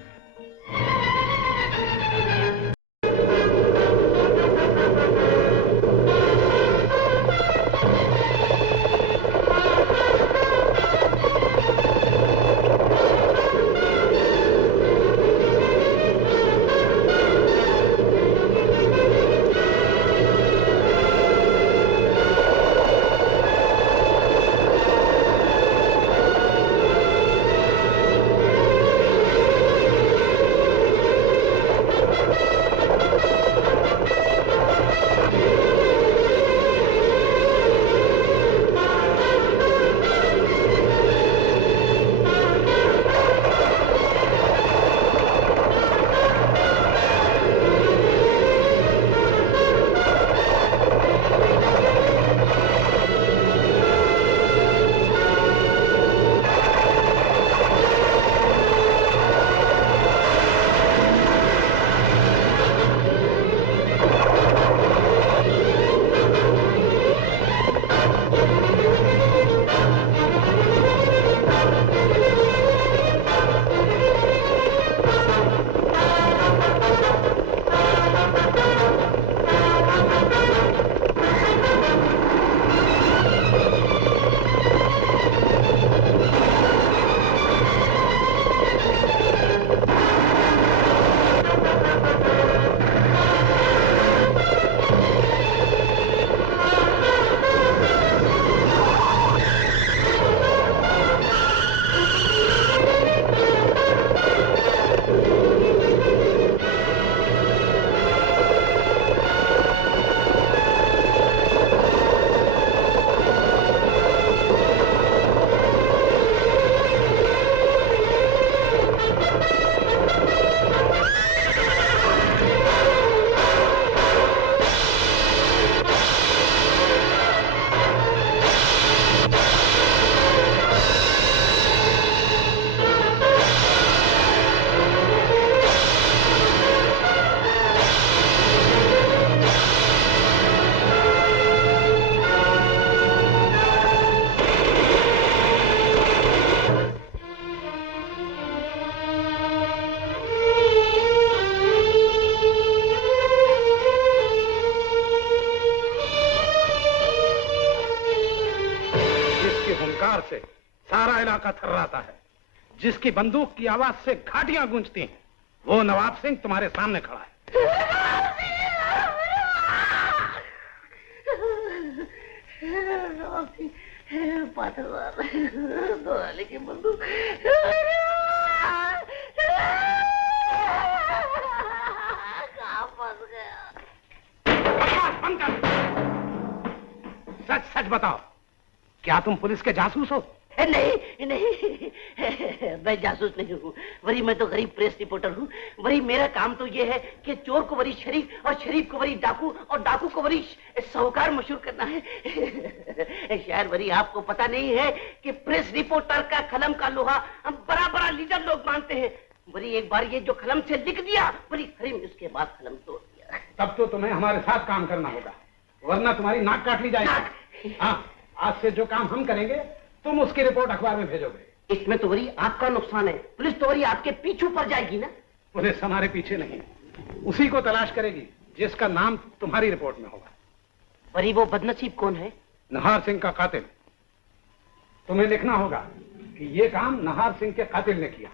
से सारा इलाका थर्राता है, जिसकी बंदूक की आवाज से घाटियां गूंजती हैं, वो नवाब सिंह तुम्हारे सामने खड़ा है। थी 5,000 2 वाले की बंदूक। कहाँ फंस गया? बंद कर। सच सच बताओ, क्या तुम पुलिस के जासूस हो? नहीं नहीं, मैं जासूस नहीं हूँ। वरी मैं तो गरीब प्रेस रिपोर्टर हूँ। वरी मेरा काम तो ये है कि चोर को वरी शरीफ और शरीफ को वरी डाकू और डाकू को वरी साहूकार मशहूर करना है। शायद वरी आपको पता नहीं है कि प्रेस रिपोर्टर का कलम का लोहा बड़ा बड़ा लीडर लोग मानते हैं। वरी एक बार ये जो कलम से लिख दिया, वरी हरिम उसके बाद कलम तोड़ दिया। तब तो तुम्हें हमारे साथ काम करना होगा, वरना तुम्हारी नाक काट ली जाएगी। हाँ, आज से जो काम हम करेंगे तुम उसकी रिपोर्ट अखबार में भेजोगे। इसमें तो वरी आपका नुकसान है। पुलिस तो वरी आपके पीछू पड़ जाएगी ना। पुलिस हमारे पीछे नहीं, उसी को तलाश करेगी जिसका नाम तुम्हारी रिपोर्ट में होगा। वरी वो बदनसीब कौन है? नहार सिंह का कातिल। तुम्हें लिखना होगा कि ये काम नहार सिंह के कातिल ने किया।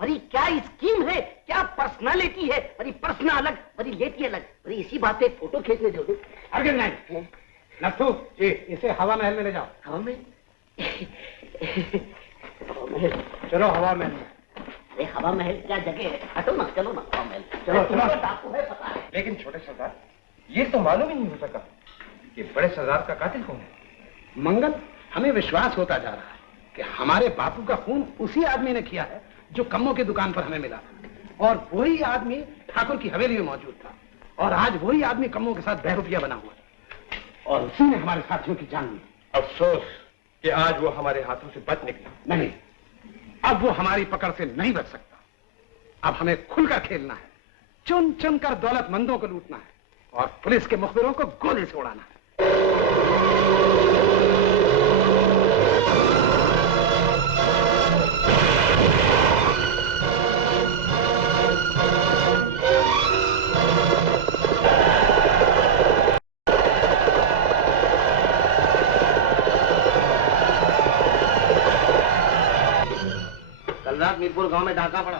वरी क्या स्कीम है, क्या पर्सनालिटी है। वरी पर्सना अलग, वरी लेती अलग। वरी इसी बात पे फोटो खींचने दोगे? अरे नहीं नथु जी, इसे हवा महल में ले जाओ। हवा में? चलो हवा महल में। अरे हवा महल क्या जगह है, हटो ना, चलो ना हवा महल। चलो डाकू है पता है। लेकिन छोटे सरदार, ये तो मालूम ही नहीं हो सका कि बड़े सरदार का कातिल कौन है। मंगल, हमें विश्वास होता जा रहा है कि हमारे बापू का खून उसी आदमी ने किया है जो कम्मों की दुकान पर हमें मिला था, और वही आदमी ठाकुर की हवेली में मौजूद था, और आज वही आदमी कम्मों के साथ बहरूपिया बना हुआ है, और उसी ने हमारे साथियों की जान ली। अफसोस कि आज वो हमारे हाथों से बच निकला। नहीं, अब वो हमारी पकड़ से नहीं बच सकता। अब हमें खुलकर खेलना है, चुन चुन कर दौलतमंदों को लूटना है, और पुलिस के मुखबिरों को गोली से उड़ाना है। कल रात मीरपुर गांव में डाका पड़ा।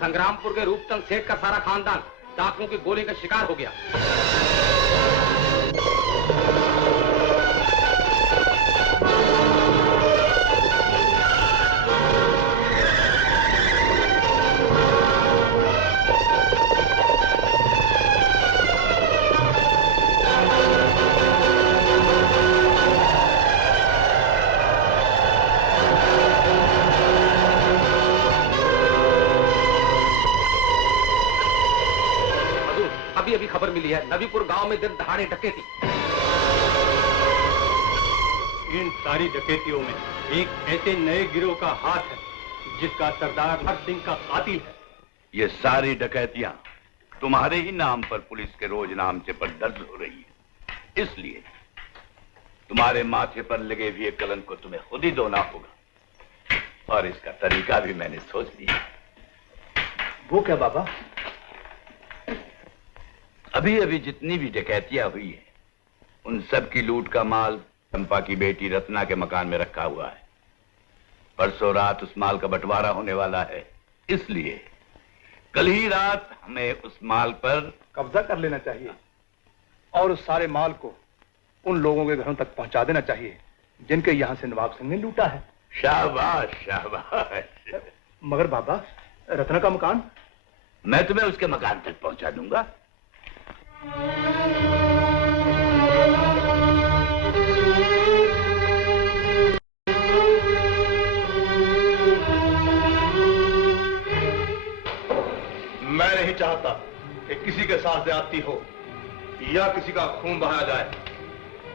संग्रामपुर के रूपचंद सेठ का सारा खानदान डाकुओं की गोली का शिकार हो गया। अभी खबर मिली है, नबीपुर गांव में दिन दहाड़े डकैती। इन सारी डकैतियों में एक ऐसे नए गिरोह का हाथ है जिसका सरदार हर सिंह का कातिल है। ये सारी डकैतियां तुम्हारे ही नाम पर पुलिस के रोज नामचे पर दर्ज हो रही है, इसलिए तुम्हारे माथे पर लगे हुए कलंक को तुम्हें खुद ही धोना होगा, और इसका तरीका भी मैंने सोच लिया। वो क्या बाबा? अभी अभी जितनी भी डकैतियां हुई है, उन सब की लूट का माल चंपा की बेटी रत्ना के मकान में रखा हुआ है। परसों रात उस माल का बंटवारा होने वाला है, इसलिए कल ही रात हमें उस माल पर कब्जा कर लेना चाहिए और उस सारे माल को उन लोगों के घरों तक पहुंचा देना चाहिए जिनके यहां से नवाब सिंह ने लूटा है। शाबाश शाबाश। मगर बाबा, रत्ना का मकान? मैं तुम्हें उसके मकान तक पहुंचा दूंगा। मैं नहीं चाहता कि किसी के साथ ज्यादती हो या किसी का खून बहाया जाए।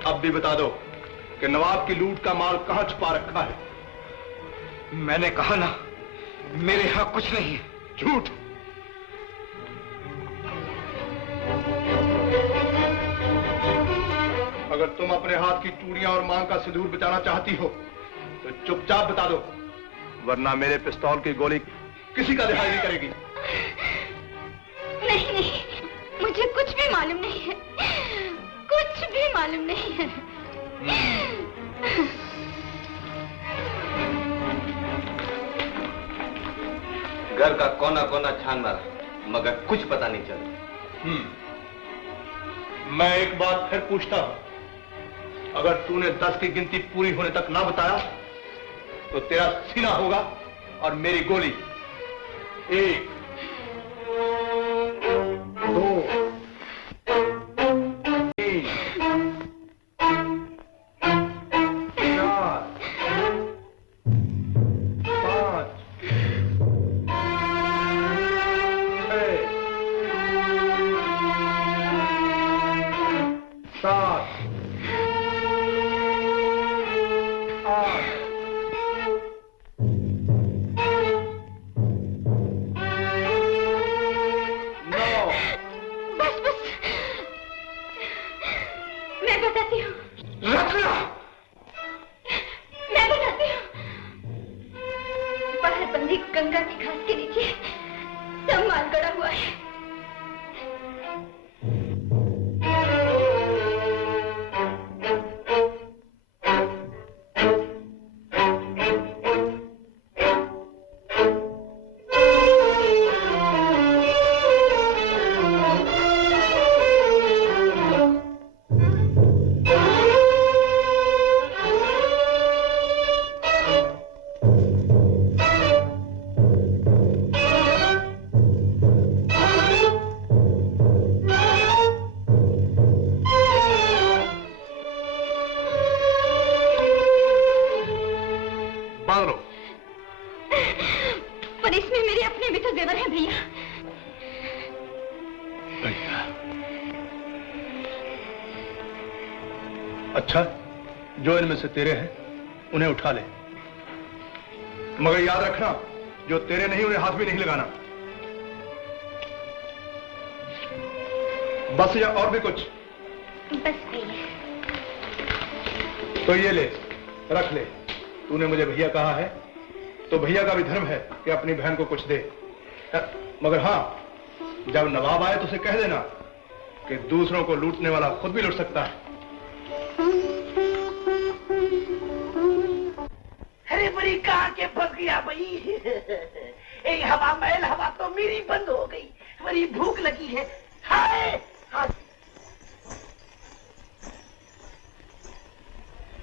अब भी बता दो कि नवाब की लूट का माल कहां छुपा रखा है। मैंने कहा ना, मेरे यहां कुछ नहीं है। झूठ। अगर तुम अपने हाथ की चूड़ियां और मांग का सिंदूर बचाना चाहती हो तो चुपचाप बता दो, वरना मेरे पिस्तौल की गोली किसी का दिखाई नहीं करेगी। नहीं नहीं, मुझे कुछ भी मालूम नहीं है, कुछ भी मालूम नहीं है। घर का कोना कोना छान मारा मगर कुछ पता नहीं चला। मैं एक बात फिर पूछता हूं, अगर तूने 10 की गिनती पूरी होने तक ना बताया तो तेरा सीना होगा और मेरी गोली। 1 2 3 4 5 6 7 गंगा की घास के नीचे सब माल गड़ा हुआ है। अच्छा, जो इनमें से तेरे हैं उन्हें उठा ले, मगर याद रखना जो तेरे नहीं उन्हें हाथ भी नहीं लगाना। बस या और भी कुछ? बस भी। तो ये ले, रख ले। तूने मुझे भैया कहा है तो भैया का भी धर्म है कि अपनी बहन को कुछ दे। मगर हाँ, जब नवाब आए तो उसे कह देना कि दूसरों को लूटने वाला खुद भी लूट सकता है। अरे बड़ी कहाँ के फंस गया भाई। एक हवा महल हवा तो मेरी बंद हो गई, बड़ी भूख लगी है। हाय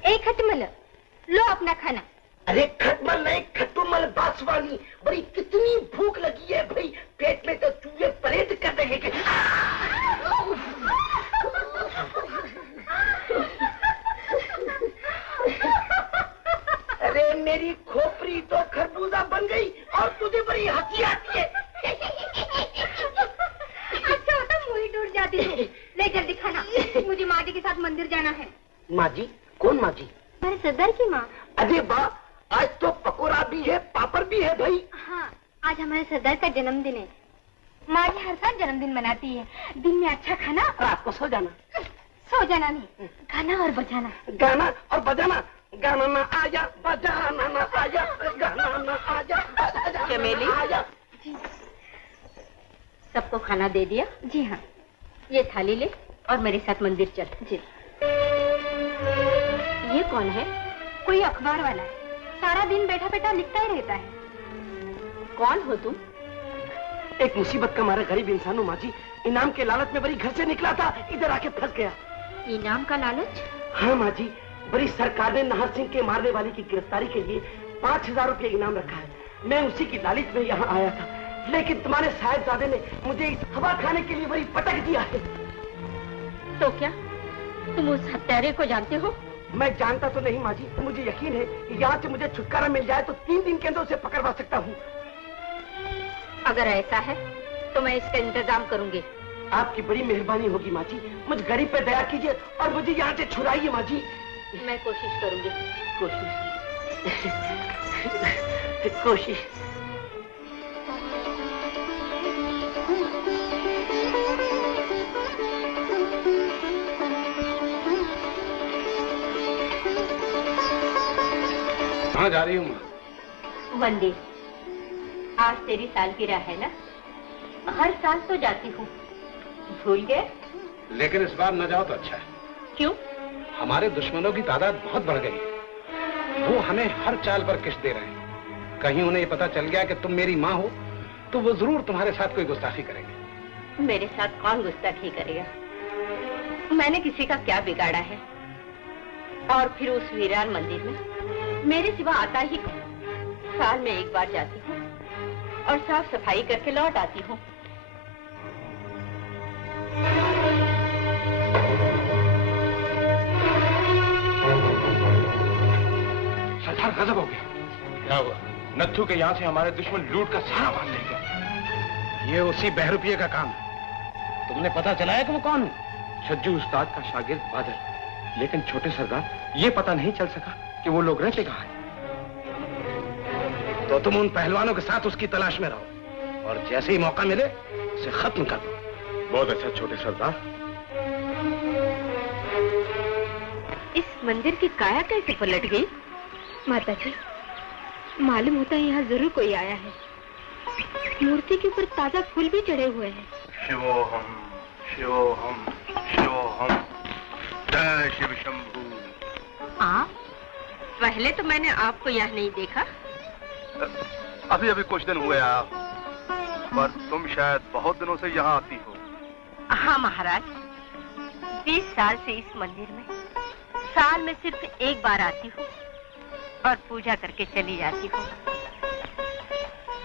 एक खटमल लो अपना खाना। अरे खटमल नहीं, खटुमल बासवानी। बड़ी कितनी भूख लगी है भाई, पेट में तो चूहे परेड कर रहे हैं। अरे मेरी खोपड़ी तो खरबूजा बन गई और तुझे बड़ी हंसी आती है। अच्छा होता मुंह ही टूट जाती है। ले जल्दी खाना, मुझे माँ जी के साथ मंदिर जाना है। माँ जी? कौन माँ जी? हमारे सरदार की माँ। अरे वाह, आज तो पकोड़ा भी है, पापड़ भी है भाई। हाँ, आज हमारे सरदार का जन्मदिन है। माँ जी हर साल जन्मदिन मनाती है। दिन में अच्छा खाना, रात को सो जाना। सो जाना नहीं, गाना और बजाना। गाना और बजाना। गाना ना आया, बजाना ना आया, गाना ना आया, चमेली आया। सबको खाना दे दिया? जी हाँ। ये थाली ले और मेरे साथ मंदिर चल। जी। ये कौन है? कोई अखबार वाला है, सारा दिन बैठा बैठा लिखता ही रहता है। कौन हो तुम? एक मुसीबत का मारा गरीब इंसान हूँ माँ जी। इनाम के लालच में बड़ी घर से निकला था, इधर आके फंस गया। इनाम का लालच? हाँ माँ जी, बड़ी सरकार ने नाहर सिंह के मारने वाले की गिरफ्तारी के लिए 5000 रुपये इनाम रखा है। मैं उसी की लालच में यहाँ आया था, लेकिन तुम्हारे साहिबजादे ने मुझे इस हवा खाने के लिए बड़ी पटक दिया है। तो क्या तुम उस हत्यारे को जानते हो? मैं जानता तो नहीं माँ जी, मुझे यकीन है कि यहाँ से मुझे छुटकारा मिल जाए तो 3 दिन के अंदर उसे पकड़वा सकता हूँ। अगर ऐसा है तो मैं इसका इंतजाम करूंगी। आपकी बड़ी मेहरबानी होगी माँ जी, मुझ गरीब पे दया कीजिए और मुझे यहाँ से छुड़ाइए माँ जी। मैं कोशिश करूंगी। कोशिश। कहाँ जा रही हूँ? मंदिर। आज तेरी सालगिरह है ना? हर साल तो जाती हूँ, भूल गए? लेकिन इस बार न जाओ तो अच्छा है। क्यों? हमारे दुश्मनों की तादाद बहुत बढ़ गई है। वो हमें हर चाल पर किश दे रहे हैं। कहीं उन्हें पता चल गया कि तुम मेरी माँ हो तो वो जरूर तुम्हारे साथ कोई गुस्ताखी करेंगे। मेरे साथ कौन गुस्ताखी करेगा? मैंने किसी का क्या बिगाड़ा है? और फिर उस वीरान मंदिर में मेरे सिवा आता ही कौन? साल में एक बार जाती हूँ और साफ सफाई करके लौट आती हूँ। सरदार, गजब हो गया। क्या हुआ? नत्थू के यहाँ से हमारे दुश्मन लूट का सारा माल ले गए। ये उसी बहरूपिये का काम है। तुमने पता चलाया कि वो कौन है? छज्जू उस्ताद का शागिर्द बादल। लेकिन छोटे सरदार, ये पता नहीं चल सका कि वो लोग रहते कहाँ हैं। तो तुम उन पहलवानों के साथ उसकी तलाश में रहो और जैसे ही मौका मिले उसे खत्म कर दो। बहुत अच्छा छोटे सरदार। इस मंदिर की काया कैसे पलट गई? माता जी, मालूम होता है यहाँ जरूर कोई आया है। मूर्ति के ऊपर ताजा फूल भी चढ़े हुए हैं। शिवोहम शिवोहम शिवोहम, जय शिव शंभू। आप? पहले तो मैंने आपको यहाँ नहीं देखा। अभी अभी कुछ दिन हुए आप, पर तुम शायद बहुत दिनों से यहाँ आती हो। हाँ महाराज, 20 साल से इस मंदिर में साल में सिर्फ एक बार आती हूँ और पूजा करके चली जाती हूँ।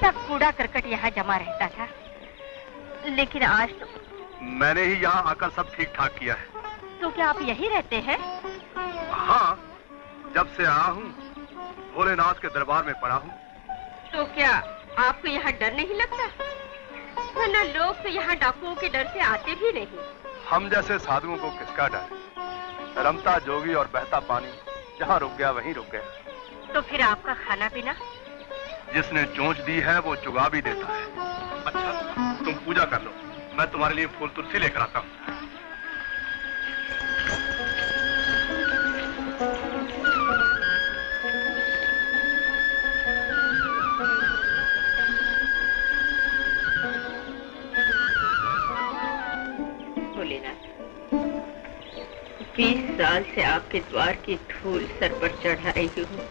सब कूड़ा करकट यहाँ जमा रहता था, लेकिन आज तो मैंने ही यहाँ आकर सब ठीक ठाक किया है। तो क्या आप यहीं रहते हैं? हाँ, जब से आया हूँ भोलेनाथ के दरबार में पड़ा हूँ। तो क्या आपको यहाँ डर नहीं लगता? वरना लोग तो यहाँ डाकुओं के डर से आते भी नहीं। हम जैसे साधुओं को किसका डर? रमता जोगी और बहता पानी जहाँ रुक गया वहीं रुक गया। तो फिर आपका खाना पीना? जिसने चोंच दी है वो चुगा भी देता है। अच्छा, तुम पूजा कर लो, मैं तुम्हारे लिए फूल तुलसी लेकर आता हूँ। भोलेनाथ, 20 साल से आपके द्वार की धूल सर पर चढ़ा रही हूँ।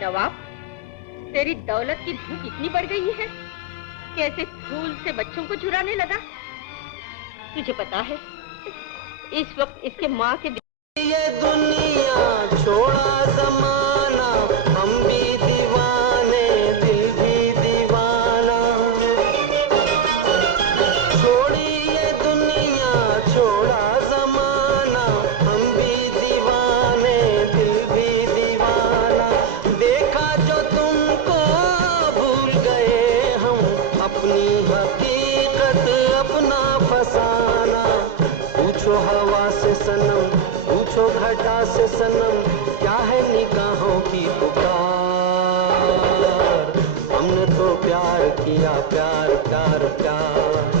नवाब, तेरी दौलत की भूख इतनी बढ़ गई है कि ऐसे फूल से बच्चों को चुराने लगा। तुझे पता है इस वक्त इसके माँ के ये दुनिया छोड़ा जमाना, हम भी दीवाने दिल भी दीवाना। छोड़ी ये दुनिया छोड़ा जमाना, हम भी दीवाने दिल भी दीवाना। देखा जो तुमको भूल गए हम, अपनी हकीकत अपना फसाना। पूछो हवा से सनम, पूछो घटा से सनम, क्या है निगाहों की पुकार। हमने तो प्यार किया, प्यार प्यार प्यार,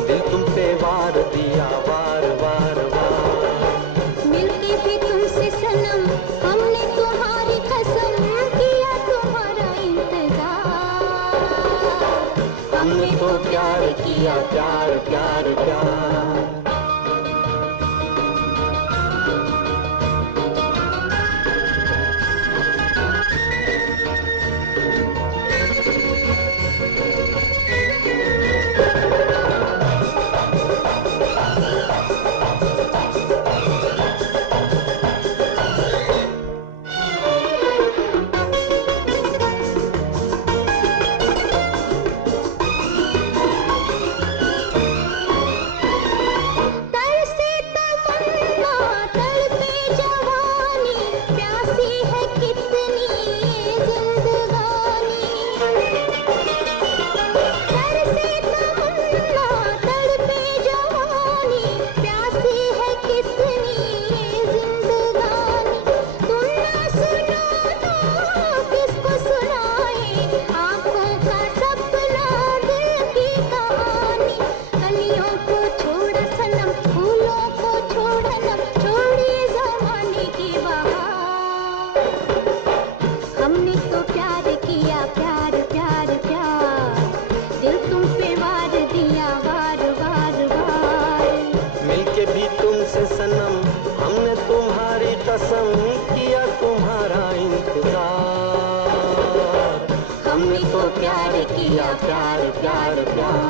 दिल तुम पे वार दिया, वार वार वार। मिलके भी तुमसे सनम, हमने तुम्हारी कसम किया तुम्हारा इंतजार। हमने तो प्यार किया, प्यार प्यार प्यार। कसम किया तुम्हारा इंतजार। हमने तो प्यार किया, प्यार प्यार प्यार।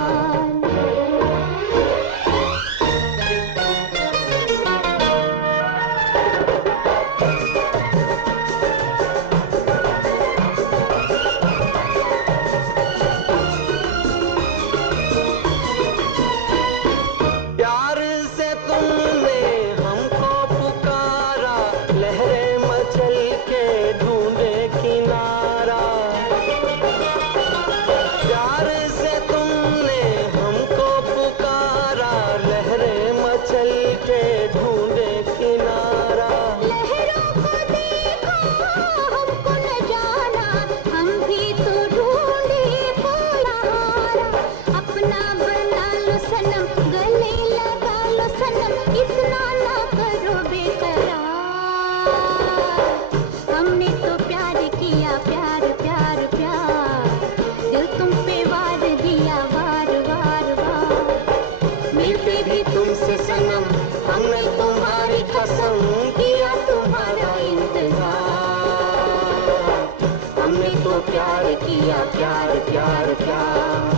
प्यार किया, प्यार प्यार प्यार,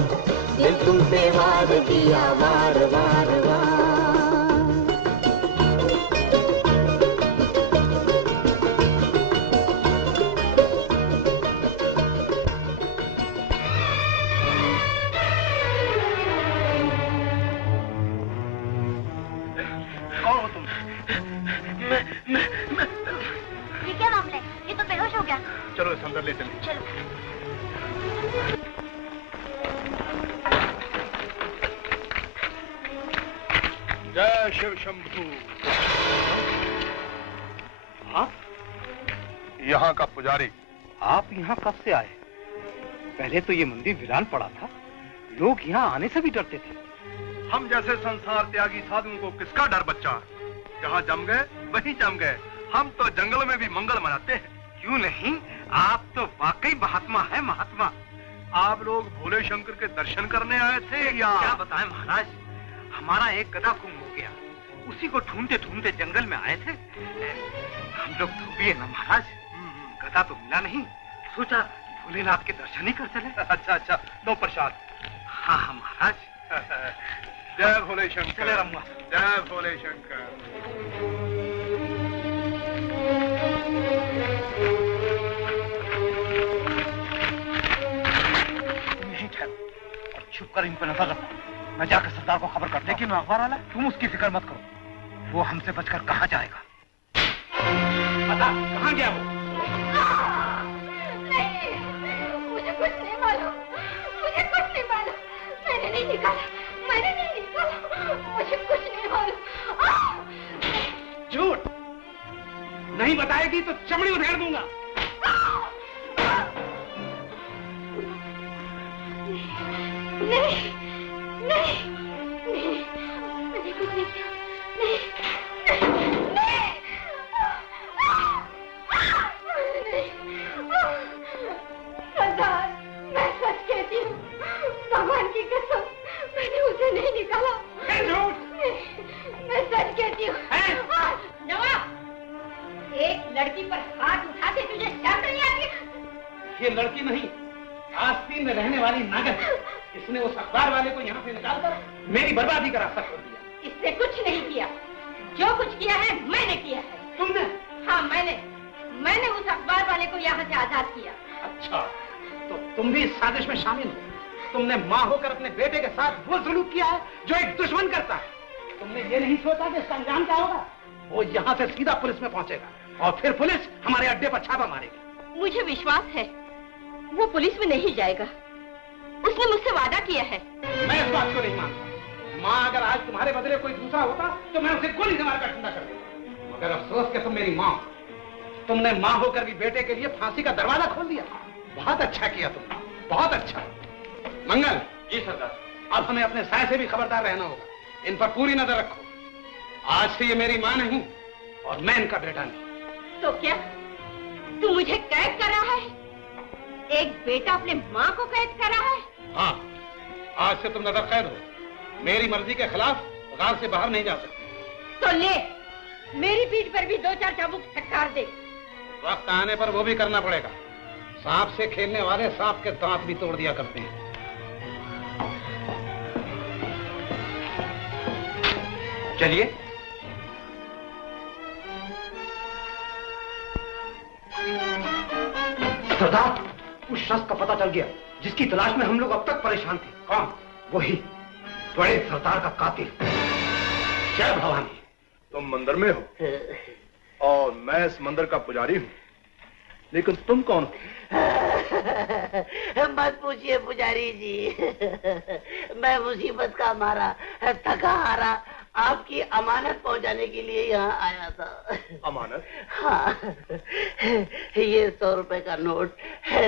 दिल तुम पे वार दिया, वार वार वार। कौन हो तुम? ये क्या मामला है? ये तो बेहोश हो गया। चलो इस अंदर ले चलें। चलो। जय शिव शंभू। हाँ? यहाँ का पुजारी। आप यहाँ कब से आए? पहले तो ये मंदिर वीरान पड़ा था, लोग यहाँ आने से भी डरते थे। हम जैसे संसार त्यागी साधुओं को किसका डर बच्चा? जहाँ जम गए वहीं जम गए। हम तो जंगल में भी मंगल मनाते हैं। क्यों नहीं? आप तो वाकई महात्मा है, महात्मा। आप लोग भोले शंकर के दर्शन करने आए थे या? क्या बताएं महाराज, हमारा एक गधा गुम हो गया, उसी को ढूंढते ढूंढते जंगल में आए थे। हम लोग धोबी है ना महाराज, गधा तो मिला नहीं, सोचा भोलेनाथ के दर्शन ही कर चले। अच्छा अच्छा, लो प्रसाद। हाँ हाँ महाराज। जय भोले शंकर। चले रमुआ। जय भोले शंकर। तुम यहीं ठहरो और छुप कर इन पर नजर रखो। मैं जाकर सरदार को खबर करता हूं। लेकिन अखबार वाला, तुम उसकी फिक्र मत करो, वो हमसे बचकर कहाँ जाएगा। बता, कहाँ गया वो? नहीं, मुझे कुछ नहीं मालूम, मुझे कुछ नहीं मालूम। मैंने नहीं निकाला, मुझे कुछ नहीं मालूम। नहीं बताएगी तो चमड़ी उधेड़ दूंगा। नहीं, नहीं, नहीं, मैंने कुछ नहीं किया। नहीं, नहीं, सरदार, मैं सच कहती हूँ, भगवान की कसम, मैंने उसे नहीं निकाला। मैं सच कहती हूँ। नवाब, एक लड़की पर हाथ उठाते तुझे शर्म नहीं आती? ये लड़की नहीं, आस्तीन में रहने वाली नागन, इसने उस अखबार वाले को यहाँ से निकालकर मेरी बर्बादी का रास्ता खोल दिया। इसने कुछ नहीं किया, जो कुछ किया है मैंने किया है। तुमने? हाँ, मैंने उस अखबार वाले को यहाँ से आजाद किया। अच्छा, तो तुम भी इस साजिश में शामिल हो? तुमने माँ होकर अपने बेटे के साथ वो सलूक किया है जो एक दुश्मन करता है। तुमने ये नहीं सोचा कि इसका अंजाम क्या होगा? वो यहाँ से सीधा पुलिस में पहुंचेगा और फिर पुलिस हमारे अड्डे पर छापा मारेगी। मुझे विश्वास है वो पुलिस में नहीं जाएगा। उसने मुझसे वादा किया है। मैं इस बात को नहीं मानता। माँ अगर आज तुम्हारे बदले कोई दूसरा होता तो मैं उसे गोली से मारकर ठंडा कर देता। मगर अफसोस कि तुम मेरी माँ, तुमने माँ होकर भी बेटे के लिए फांसी का दरवाजा खोल दिया। बहुत अच्छा किया तुमने, बहुत अच्छा। मंगल। जी सरदार। अब हमें अपने साय से भी खबरदार रहना होगा। इन पर पूरी नजर रखो। आज से ये मेरी माँ नहीं और मैं इनका बेटा नहीं। तो क्या तू मुझे कैद कर रहा है? एक बेटा अपने माँ को कैद कर रहा है? हाँ, आज से तुम नजर कैद हो। मेरी मर्जी के खिलाफ गांव से बाहर नहीं जा सकती। तो ले, मेरी पीठ पर भी 2-4 चाबुक फटकार दे। वक्त आने पर वो भी करना पड़ेगा। सांप से खेलने वाले सांप के दांत भी तोड़ दिया करते हैं। चलिए। सरदार, उस शख्स का पता चल गया जिसकी तलाश में हम लोग अब तक परेशान थे। कौन? वही बड़े सरदार का कातिल। जय भवानी। तुम मंदिर में हो और मैं इस मंदिर का पुजारी हूँ, लेकिन तुम कौन हो? मत पूछिए पुजारी जी। मैं मुसीबत का मारा, थका हारा आपकी अमानत पहुंचाने के लिए यहाँ आया था। अमानत? हाँ, ये 100 रुपए का नोट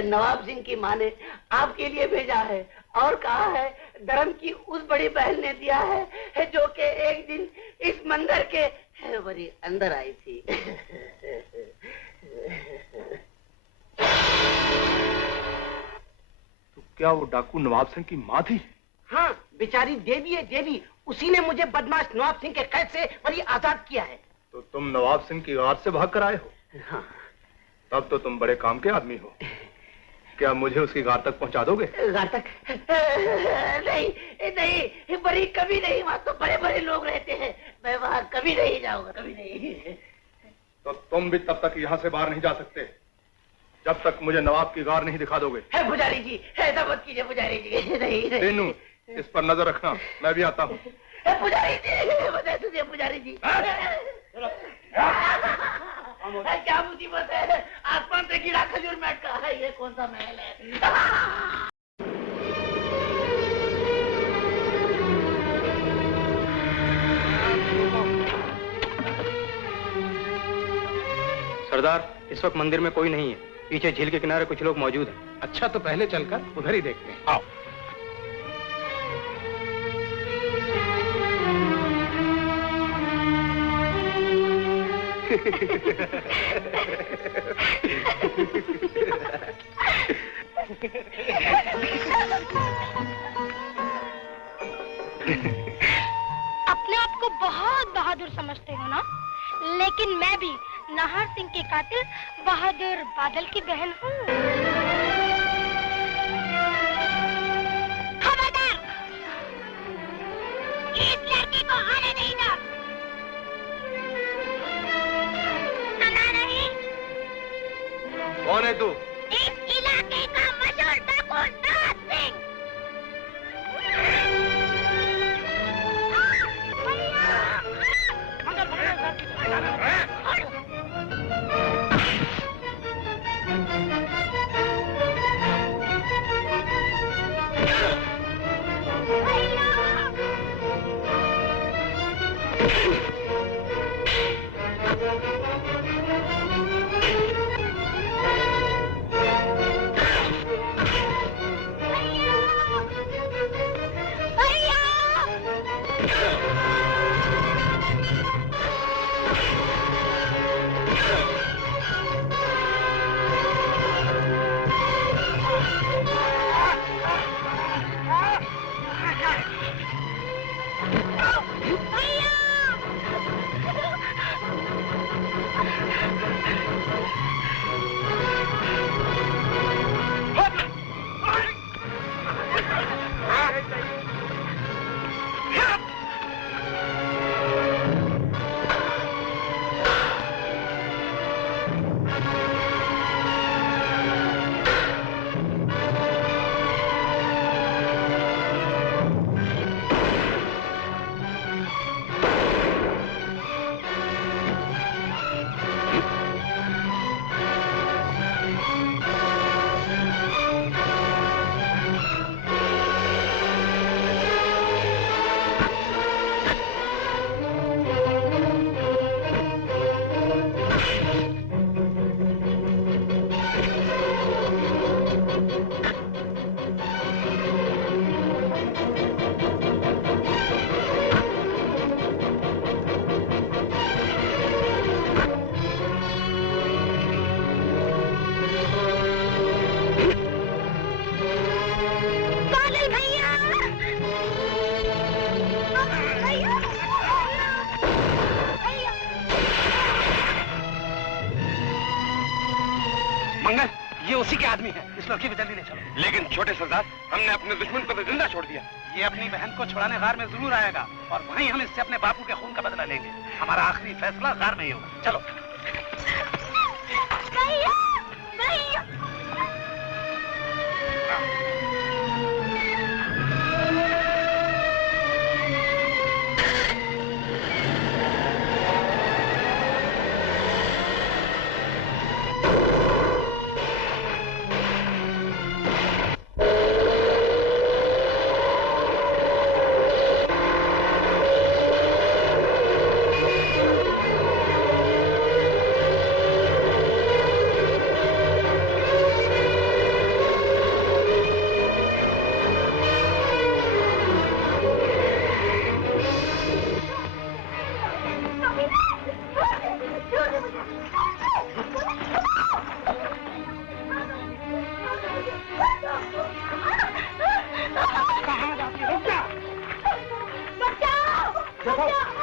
नवाब सिंह की माँ ने आपके लिए भेजा है और कहा है धर्म की उस बड़ी बहन ने दिया है जो कि एक दिन इस मंदिर के बड़ी अंदर आई थी। तो क्या वो डाकू नवाब सिंह की माँ थी? हाँ, बेचारी देवी है देवी। उसी ने मुझे बदमाश नवाब सिंह के कैद से बड़ी आजाद किया है। तो तुम नवाब सिंह की गार से भाग कर आए हो? हाँ। तब तो तुम बड़े काम के आदमी हो। क्या मुझे उसकी गार तक पहुंचा दोगे? गार तक? नहीं नहीं, बड़ी कभी नहीं। वहाँ तो बड़े बड़े लोग रहते हैं। मैं वहाँ कभी नहीं जाऊंगा, कभी नहीं। तो तुम भी तब तक यहाँ से बाहर नहीं जा सकते जब तक मुझे नवाब की गार नहीं दिखा दोगे। है पुजारी जी, ऐसा मत कीजिए पुजारी जी। नहीं तीनू, इस पर नजर रखना, मैं भी आता हूँ। पुजारी जी, बता तुझे पुजारी जी। क्या मुसीबत है? आसमान से गिरा खजूर में अटका है। ये कौन सा महल है? सरदार, इस वक्त मंदिर में कोई नहीं है। पीछे झील के किनारे कुछ लोग मौजूद हैं। अच्छा, तो पहले चलकर उधर ही देखते हैं। आओ। अपने आप को बहुत बहादुर समझते हो ना? लेकिन मैं भी नाहर सिंह के कातिल बहादुर बादल की बहन हूँ। खबरदार! इस लड़की को आने नहीं दो। सुना नहीं? कौन है तू? इस इलाके का मशहूर डाकू नाहर सिंह। ये उसी के आदमी है। इस लड़की को जल्दी ले चलो। लेकिन छोटे सरदार, हमने अपने दुश्मन को तो जिंदा छोड़ दिया। ये अपनी बहन को छुड़ाने गार में जरूर आएगा और वहीं हम इससे अपने बापू के खून का बदला लेंगे। हमारा आखिरी फैसला गार में ही होगा। चलो। भैया, भैया।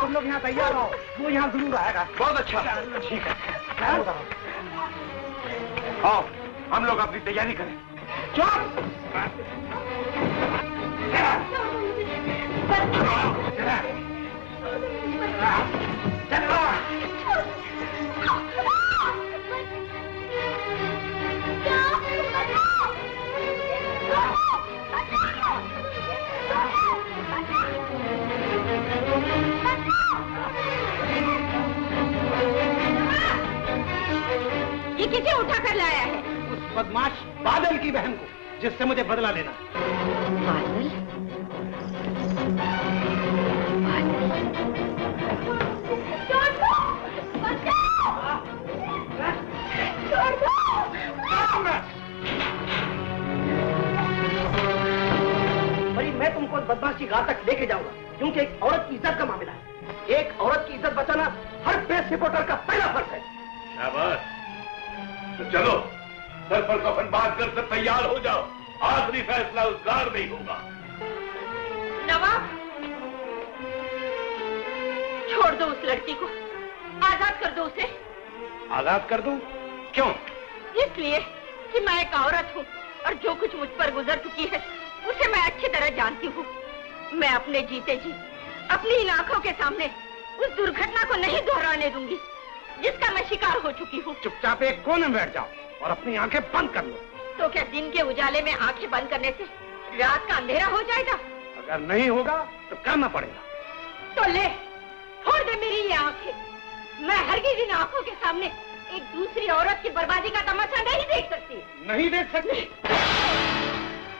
तुम लोग यहाँ तैयार हो, वो यहाँ जरूर आएगा। बहुत अच्छा। ठीक है। आओ, हम लोग अपनी तैयारी करें। चुप। ये किसे उठा कर लाया है? उस बदमाश बादल की बहन को, जिससे मुझे बदला लेना। बादल? भाई मैं तुमको बदमाश की गांव तक लेके जाऊंगा, क्योंकि एक औरत की इज्जत का मामला है। एक औरत की इज्जत बचाना हर प्रेस रिपोर्टर का पहला फर्ज है। शाबाश। तो चलो, सर पर कफन बांध कर सब तैयार हो जाओ। आखिरी फैसला उस गार में ही होगा। नवाब, छोड़ दो उस लड़की को, आजाद कर दो उसे। आजाद कर दूं? क्यों? इसलिए कि मैं एक औरत हूँ और जो कुछ मुझ पर गुजर चुकी है उसे मैं अच्छी तरह जानती हूँ। मैं अपने जीते जी अपनी इन आंखों के सामने उस दुर्घटना को नहीं दोहराने दूंगी जिसका मैं शिकार हो चुकी हूँ। चुपचाप एक कोने में बैठ जाओ और अपनी आंखें बंद कर लो। तो क्या दिन के उजाले में आंखें बंद करने से रात का अंधेरा हो जाएगा? अगर नहीं होगा तो करना पड़ेगा। तो ले, छोड़ दे मेरी ये आंखें। मैं हरगिज इन आंखों के सामने एक दूसरी औरत की बर्बादी का तमाशा नहीं देख सकती। नहीं देख सकती?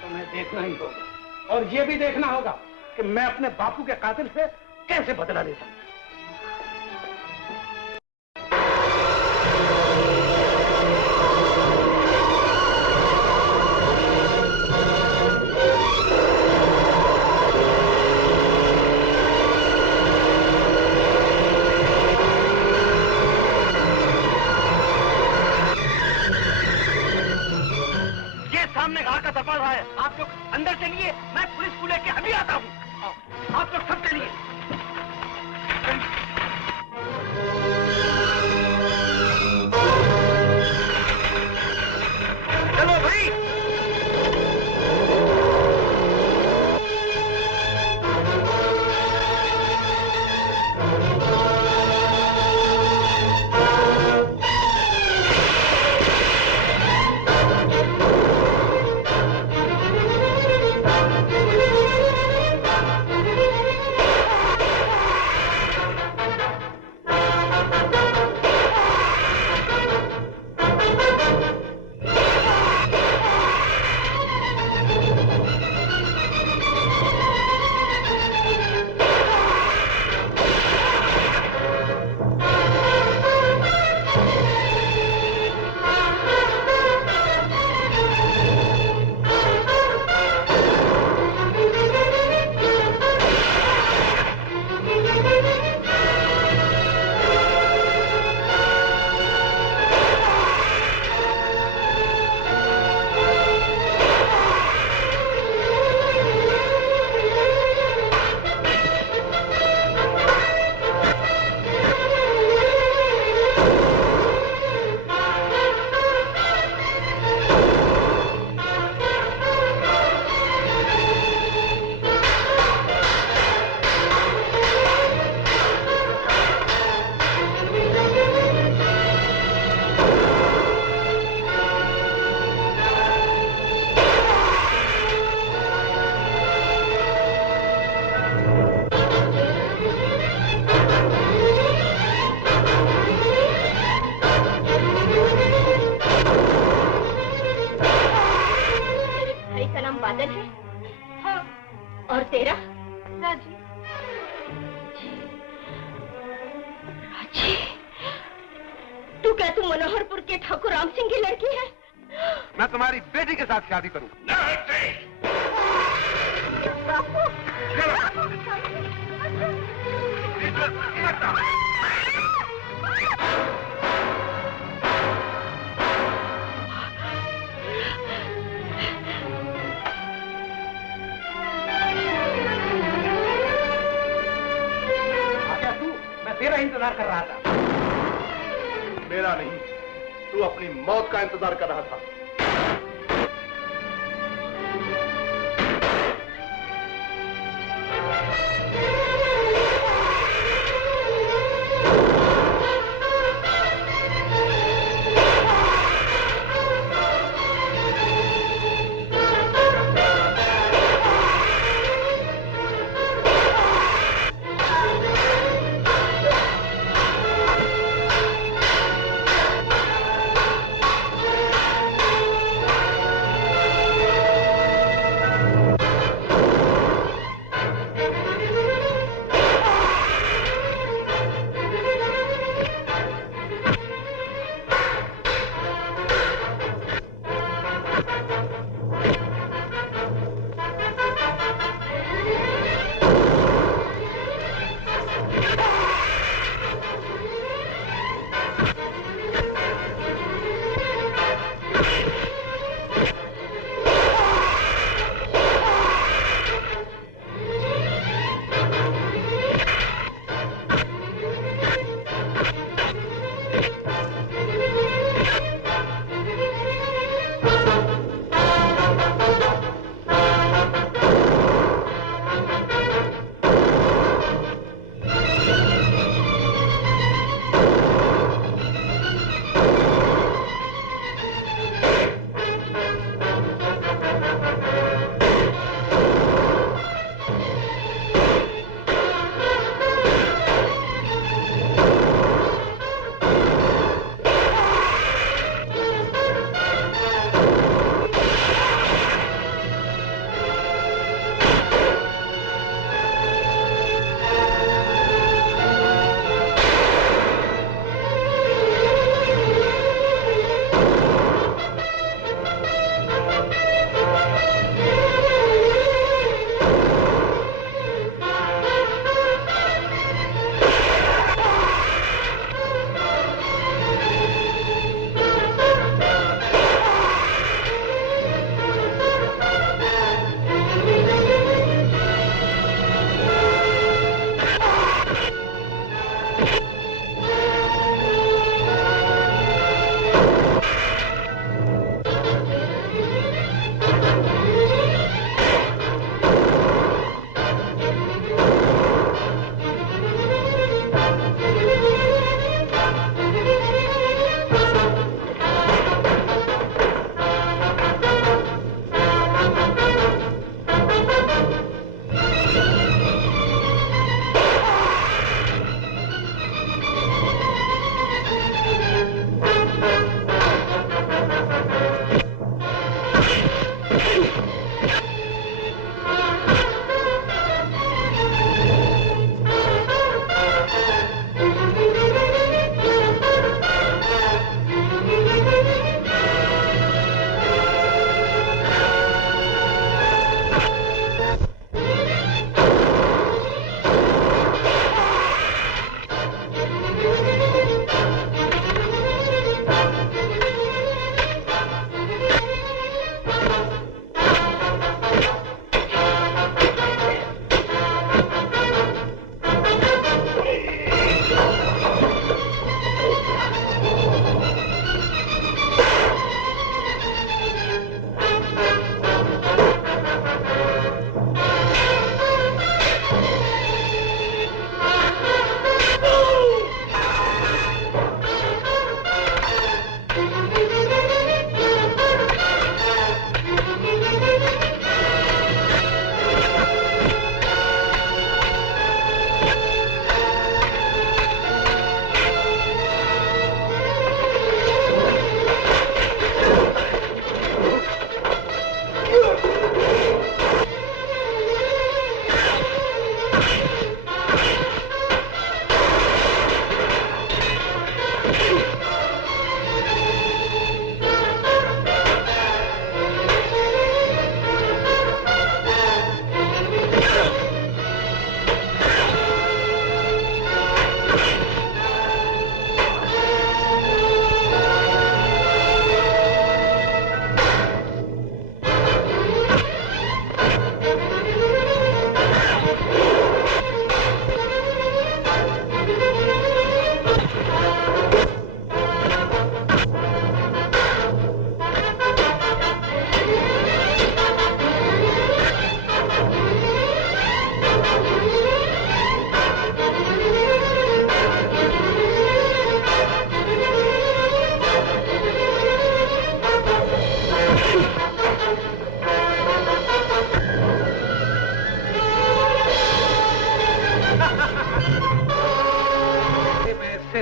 तुम्हें देखना ही होगा और ये भी देखना होगा कि मैं अपने बापू के कातिल से कैसे बदला लेता हूँ। सामने गांव का दरवाजा है, आप लोग अंदर चलिए, मैं पुलिस को लेके अभी आता हूँ। आप लोग सब चलिए। चलो भाई। क्या तू मनोहरपुर के ठाकुर राम सिंह की लड़की है? मैं तुम्हारी बेटी के साथ शादी करूं। तेरा इंतजार कर रहा था। मेरा नहीं, तू अपनी मौत का इंतजार कर रहा था।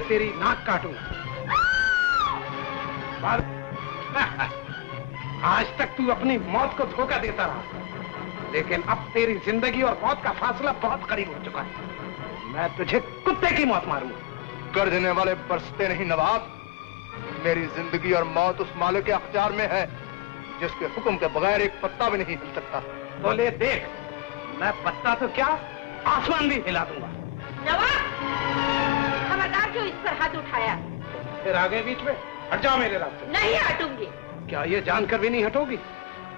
तेरी नाक काटूंगा। आज तक तू अपनी मौत को धोखा देता रहा, लेकिन अब तेरी जिंदगी और मौत का फासला बहुत करीब हो चुका है। मैं तुझे कुत्ते की मौत मारूंगा। कर देने वाले बरसते नहीं नवाब। मेरी जिंदगी और मौत उस मालिक के अख्तियार में है जिसके हुक्म के बगैर एक पत्ता भी नहीं हिल सकता। तो ले देख, मैं पत्ता तो क्या आसमान भी हिला दूंगा। खबरदार क्यों इस पर हाथ उठाया? फिर आगे बीच में हट जाओ मेरे रास्ते। नहीं हटूंगी। क्या ये जानकर भी नहीं हटोगी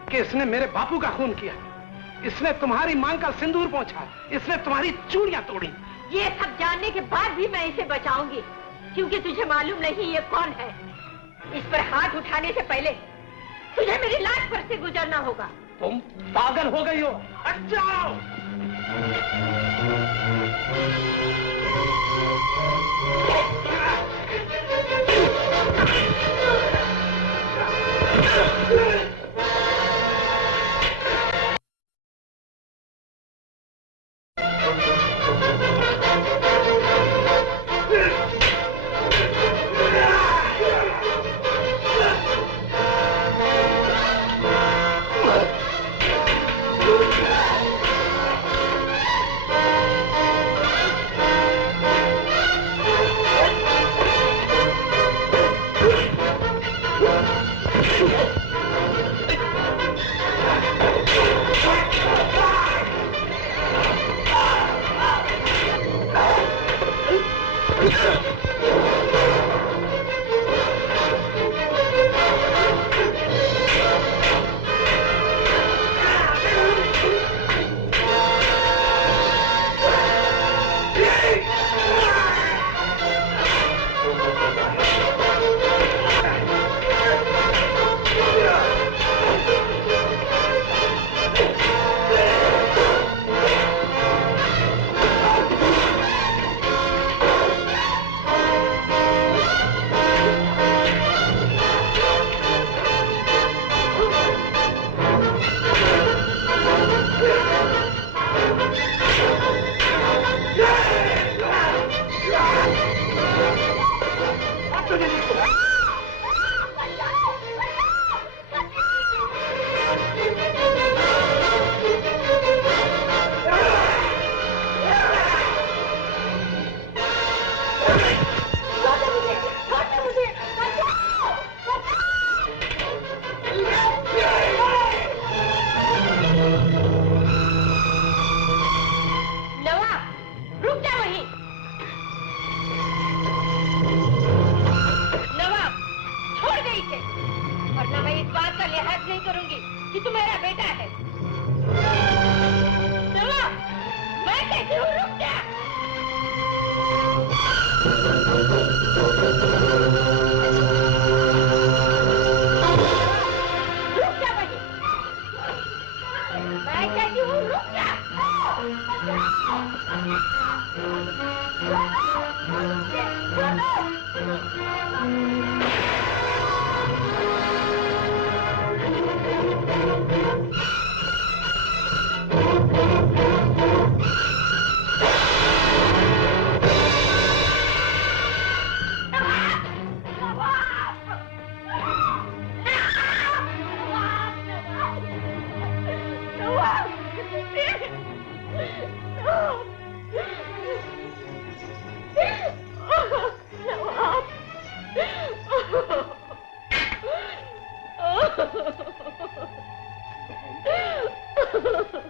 कि इसने मेरे बापू का खून किया, इसने तुम्हारी मांग का सिंदूर पहुंचा, इसने तुम्हारी चूड़ियां तोड़ी। ये सब जानने के बाद भी मैं इसे बचाऊंगी, क्योंकि तुझे मालूम नहीं ये कौन है। इस पर हाथ उठाने से पहले तुझे मेरी लाश पर से गुजरना होगा। तुम पागल हो गई हो, हट जाओ।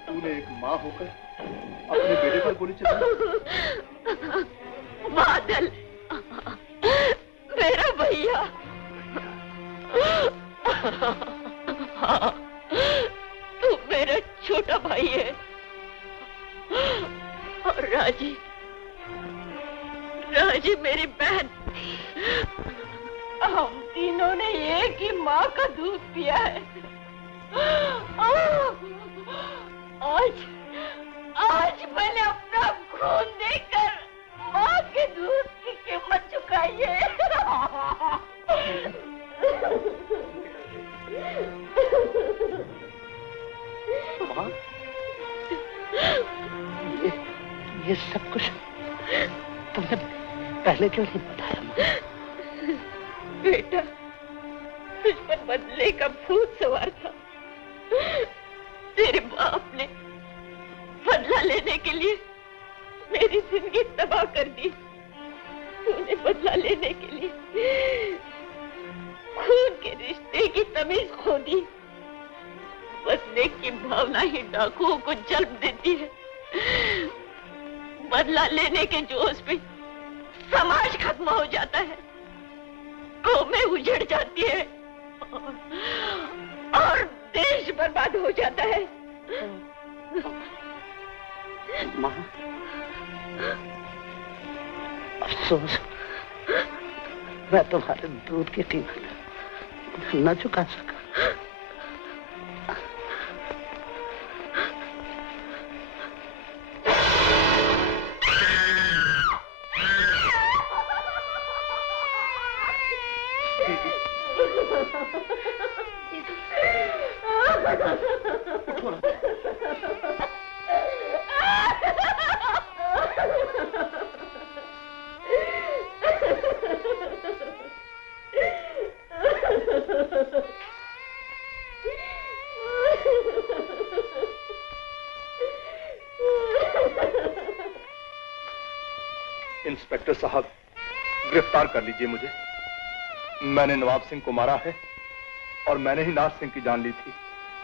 तूने एक माँ होकर अपने बेटे पर गोली चलाई। बादल, मेरा भैया। हाँ, तू मेरा छोटा भाई है। और राजी, राजी मेरी बहन, हम तीनों ने एक ही माँ का दूध पिया है। आज मैंने अपना खून देकर माँ के दूध की कीमत चुकाई है। माँ, ये सब कुछ तुमने पहले क्यों नहीं बताया माँ? बेटा, तुझ पर बदले का भूत सवार था। तेरे बाप ने बदला लेने के लिए मेरी जिंदगी तबाह कर दी। तूने बदला लेने के लिए खून के रिश्ते की तमीज खो दी। बदले की भावना ही डाकुओं को जन्म देती है। बदला लेने के जोश में समाज खत्म हो जाता है, कौमें उजड़ जाती है और देश बर्बाद हो जाता है। माँ, अफसोस, मैं तुम्हारे दूध की कीमत न चुका सका। इंस्पेक्टर साहब, गिरफ्तार कर लीजिए मुझे। मैंने नवाब सिंह को मारा है और मैंने ही नाज सिंह की जान ली थी।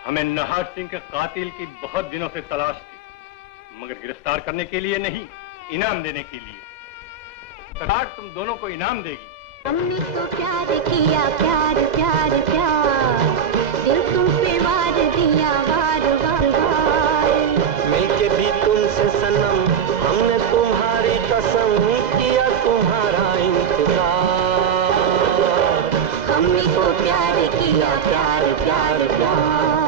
हमें नहार सिंह के कातिल की बहुत दिनों से तलाश थी, मगर गिरफ्तार करने के लिए नहीं, इनाम देने के लिए। सरकार तुम दोनों को इनाम देगी। हमने तो प्यार किया, प्यार प्यार प्यार, दिल तुम पे वार दिया, वार वार वार। मिलके भी तुमसे सनम, हमने तुम्हारी कसम किया तुम्हारा इंतजार। हमने तो प्यार किया, प्यार प्यार प्यार।